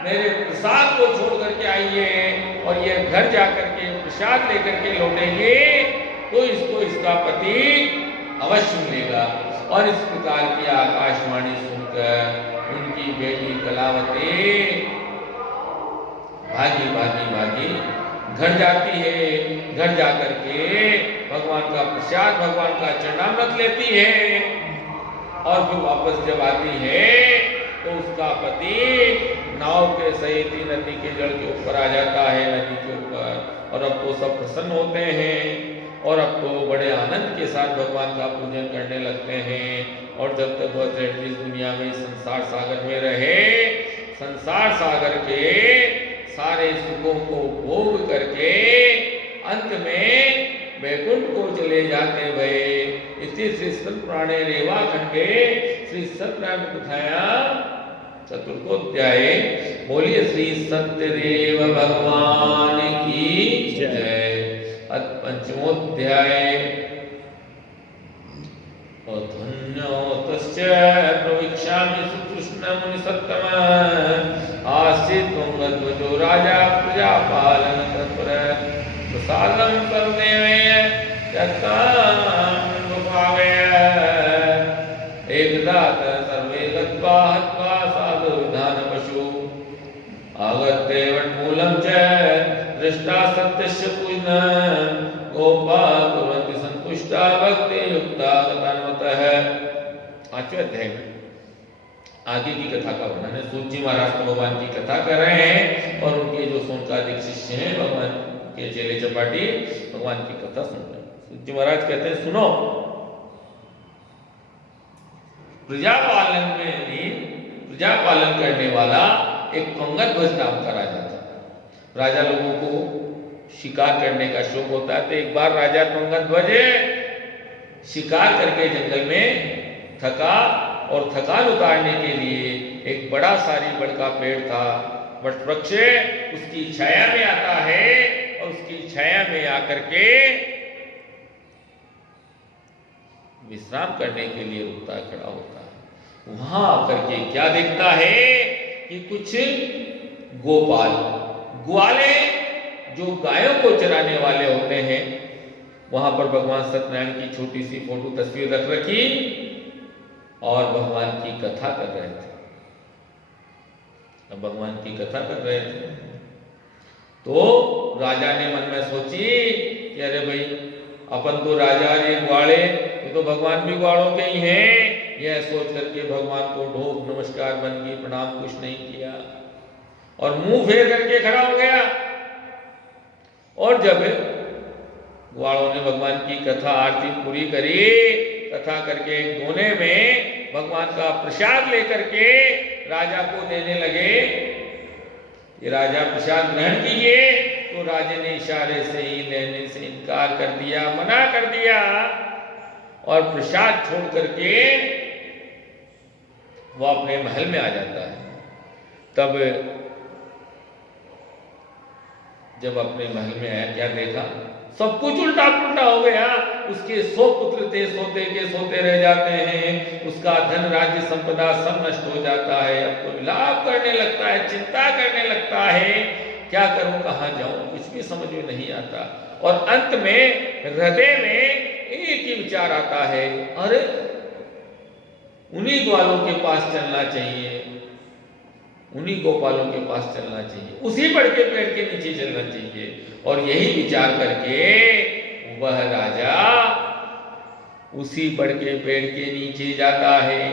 मेरे प्रसाद को छोड़ करके आई है और ये घर जाकर के प्रसाद लेकर के लौटेंगे तो इसको इसका पति अवश्य मिलेगा। और इस प्रकार की आकाशवाणी सुनकर उनकी बेटी कलावती भागी घर जाती है। घर जाकर के भगवान का प्रसाद, भगवान का चरणामृत लेती है और फिर वापस जब आती है तो उसका पति नाव के सहित नदी के जल के ऊपर आ जाता है, नदी के ऊपर। और अब तो सब प्रसन्न होते हैं और अब तो बड़े आनंद के साथ भगवान का पूजन करने लगते हैं। और जब तक वह सेठ इस दुनिया में संसार सागर में रहे, संसार सागर के सारे सुखों को भोग करके अंत में वैकुंठ को चले जाते भये। इसी श्री सत्पुराणे रेवा खंडे श्री सत्यनारायण कथायां चतुर्थोध्याय। बोलिए श्री सत्यदेव भगवान की जय। पंचमोध्याय। धन्योतश्च प्रवीक्षामि सुकृष्ण मुनि सत्तम आसीत् तुंगध्वजो राजा प्रजापालन तत्पर प्रसादं सर्वदेव त्यक्तां एकदा सर्वे गत्वा हत्वा साधु विधान पशु आगत्य वटमूलं च दृष्टा सत्यस्य पूजन गोपा कुर्वन्ति संतुष्टा भक्ति युक्ता गतान्वतः। 5वें अध्याय में आगे की कथा का वर्णन है। सूत जी महाराज तो भगवान की कथा कर रहे हैं और उनके जो सोनकादिक शिष्य हैं, भगवान के चेले चपाटी, भगवान की कथा सुन रहे हैं। सूत जी महाराज कहते हैं, सुनो, प्रजापालन करने वाला एक पंगतध्वज नाम का राजा था। राजा लोगों को शिकार करने का शौक होता है। तो एक बार राजा पंगतध्वज शिकार करके जंगल में थका और थकान उतारने के लिए एक बड़ा बड़का पेड़ था, वट वृक्ष, उसकी छाया में आता है और उसकी छाया में आकर के विश्राम करने के लिए रुकता, खड़ा होता है। वहां आकर के क्या देखता है कि कुछ ग्वाले जो गायों को चराने वाले होते हैं, वहां पर भगवान सत्यनारायण की छोटी सी फोटो तस्वीर रख रखी और भगवान की कथा कर रहे थे। अब भगवान की कथा कर रहे थे तो राजा ने मन में सोची कि अरे भाई, अपन तो राजा, ये ग्वाले, ये तो भगवान भी ग्वालों के ही हैं। यह सोच करके भगवान को ढोक नमस्कार बंदगी प्रणाम कुछ नहीं किया और मुंह फेर करके खड़ा हो गया। और जब ग्वालों ने भगवान की कथा आरती पूरी करी, कथा करके एक कोने में भगवान का प्रसाद लेकर के राजा को देने लगे कि राजा प्रसाद ग्रहण कीजिए, तो राजा ने इशारे से ही लेने से इनकार कर दिया, मना कर दिया और प्रसाद छोड़ करके वो अपने महल में आ जाता है। तब जब अपने महल में आया, क्या देखा? सब कुछ उल्टा पुल्टा हो गया। उसके 100 पुत्र थे, सोते के सोते रह जाते हैं। उसका धन, राज्य, संपदा सब नष्ट हो जाता है। अब तो विलाप करने लगता है, चिंता करने लगता है, क्या करूं, कहां जाऊं, कुछ भी समझ में नहीं आता। और अंत में हृदय में एक ही विचार आता है, अरे उन्हीं ग्वालों के पास चलना चाहिए, उन्हीं गोपालों के पास चलना चाहिए, उसी बड़ के पेड़ के नीचे चलना चाहिए। और यही विचार करके वह राजा उसी बड़ के पेड़ के नीचे जाता है,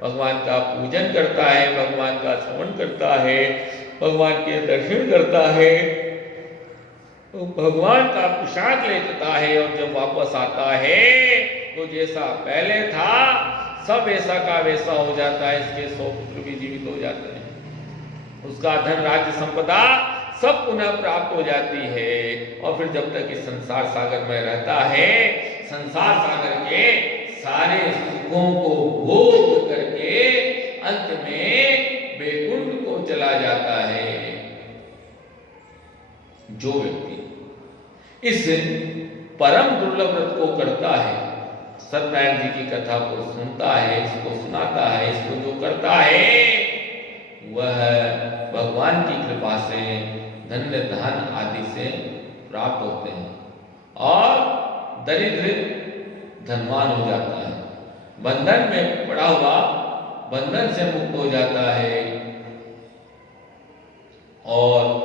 भगवान का पूजन करता है, भगवान का श्रवण करता है, भगवान के दर्शन करता है, तो भगवान का प्रसाद लेता है। और जब वापस आता है तो जैसा पहले था सब ऐसा का वैसा हो जाता है, इसके 100 पुत्र भी जीवित हो जाते हैं, उसका धन राज्य संपदा सब पुनः प्राप्त हो जाती है। और फिर जब तक इस संसार सागर में रहता है, संसार सागर के सारे सुखों को भोग करके अंत में वैकुंठ को चला जाता है। जो व्यक्ति इस परम दुर्लभ व्रत को करता है, सत्यनारायण जी की कथा को सुनता है, इसको सुनाता है, इसको जो करता है वह भगवान की कृपा से धन्य धन आदि से प्राप्त होते हैं और दरिद्र धनवान हो जाता है, बंधन में पड़ा हुआ बंधन से मुक्त हो जाता है और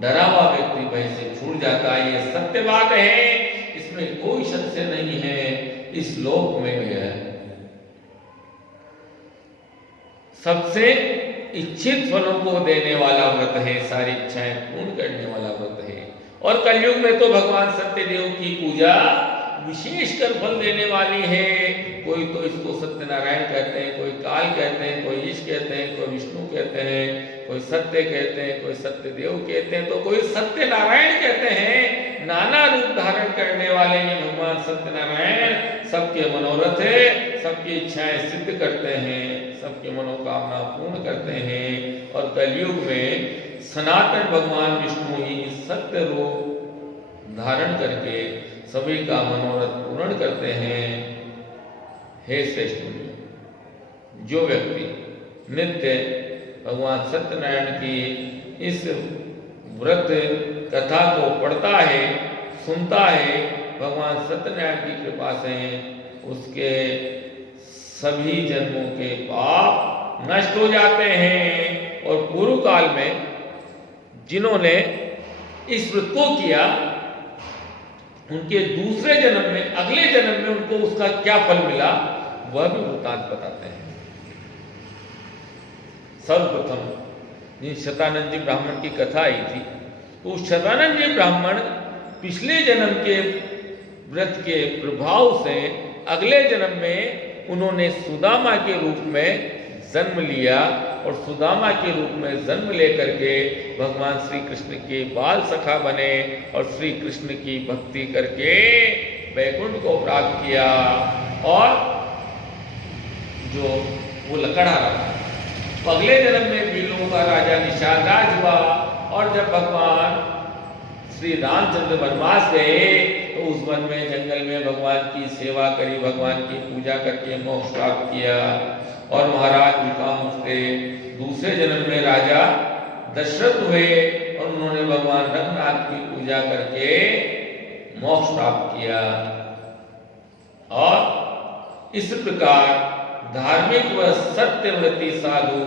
डरा हुआ व्यक्ति भय से छूट जाता है। ये सत्य बात है, इसमें कोई संशय नहीं है। इस लोक में है सबसे इच्छित फलों को देने वाला व्रत है, सारी इच्छाएं पूर्ण करने वाला व्रत है। और कलयुग में तो भगवान सत्यदेव की पूजा विशेषकर फल देने वाली है। कोई तो इसको सत्यनारायण कहते हैं, कोई काल कहते हैं, कोई ईश कहते हैं, कोई विष्णु कहते हैं, कोई सत्य कहते हैं, कोई सत्यदेव कहते हैं, तो कोई सत्यनारायण कहते हैं। नाना रूप धारण करने वाले ये भगवान सत्यनारायण सबके मनोरथ है, सबकी इच्छाएं सिद्ध करते हैं, सबकी मनोकामना पूर्ण करते हैं। और कलयुग में सनातन भगवान विष्णु ही सत्य रूप धारण करके सभी का मनोरथ पूर्ण करते हैं। हे श्रेष्ठ मुनियों, जो व्यक्ति नित्य भगवान सत्यनारायण की इस व्रत कथा को पढ़ता है, सुनता है, भगवान सत्यनारायण की कृपा से उसके सभी जन्मों के पाप नष्ट हो जाते हैं। और पूर्व काल में जिन्होंने इस व्रत को किया, उनके दूसरे जन्म में, अगले जन्म में उनको उसका क्या फल मिला, वह भी वृत्तांत बताते हैं। सर्वप्रथम जिन शतानंद जी ब्राह्मण की कथा आई थी, तो उस शतानंद जी ब्राह्मण पिछले जन्म के व्रत के प्रभाव से अगले जन्म में उन्होंने सुदामा के रूप में जन्म लिया और सुदामा के रूप में जन्म लेकर के भगवान श्री कृष्ण के बाल सखा बने और श्री कृष्ण की भक्ति करके वैकुंठ को प्राप्त किया। और जो वो लकड़ा रहा, तो अगले जन्म में बीलों का राजा निषाद राज हुआ। और जब भगवान श्री रामचंद्र वनवास गए तो उस वन में, जंगल में भगवान की सेवा करी, भगवान की पूजा करके मोक्ष प्राप्त किया। और महाराज विक्रमादित्य दूसरे जन्म में राजा दशरथ हुए और उन्होंने भगवान रघुनाथ की पूजा करके मोक्ष प्राप्त किया। और इस प्रकार धार्मिक व सत्यव्रती साधु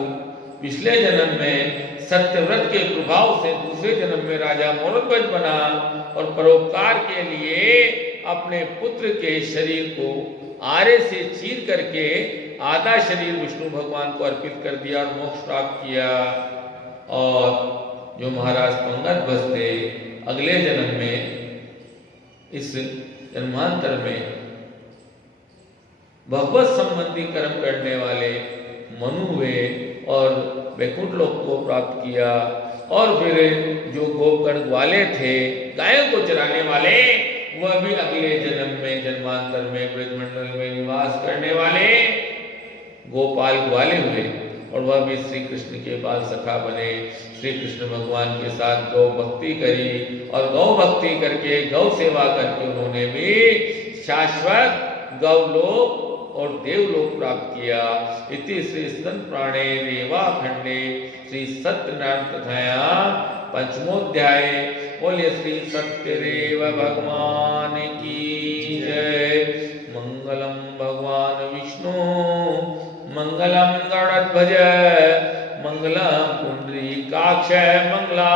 पिछले जन्म में सत्यव्रत के प्रभाव से दूसरे जन्म में राजा मोरध्वज बना और परोपकार के लिए अपने पुत्र के शरीर को आरे से चीर करके आधा शरीर विष्णु भगवान को अर्पित कर दिया और मोक्ष प्राप्त किया। और जो महाराज पंगतध्वज थे, अगले जन्म में, इस जन्मांतर में भगवत संबंधी कर्म करने वाले मनु हुए और वैकुंठ लोक को प्राप्त किया। और फिर जो गोकर्ण ग्वाले थे, गायों को चराने वाले, वह भी अगले जन्म में, जन्मांतर में, ब्रजमंडल में निवास करने वाले गोपाल ग्वाले हुए और वह भी श्री कृष्ण के बाल सखा बने। श्री कृष्ण भगवान के साथ गौ भक्ति करी और गौ भक्ति करके, गौ सेवा करके उन्होंने भी शाश्वत गौलोक और देवलोक प्राप्त किया। इति श्री स्कंद पुराणे रेवाखंडे श्री सत्यनारायण कथायां पंचमोध्याय। बोले श्री सत्यदेव भगवान की जय। मंगलम भगवान विष्णु मंगलम गरुड़ध्वज मंगलम पुंडरीकाक्ष मंगला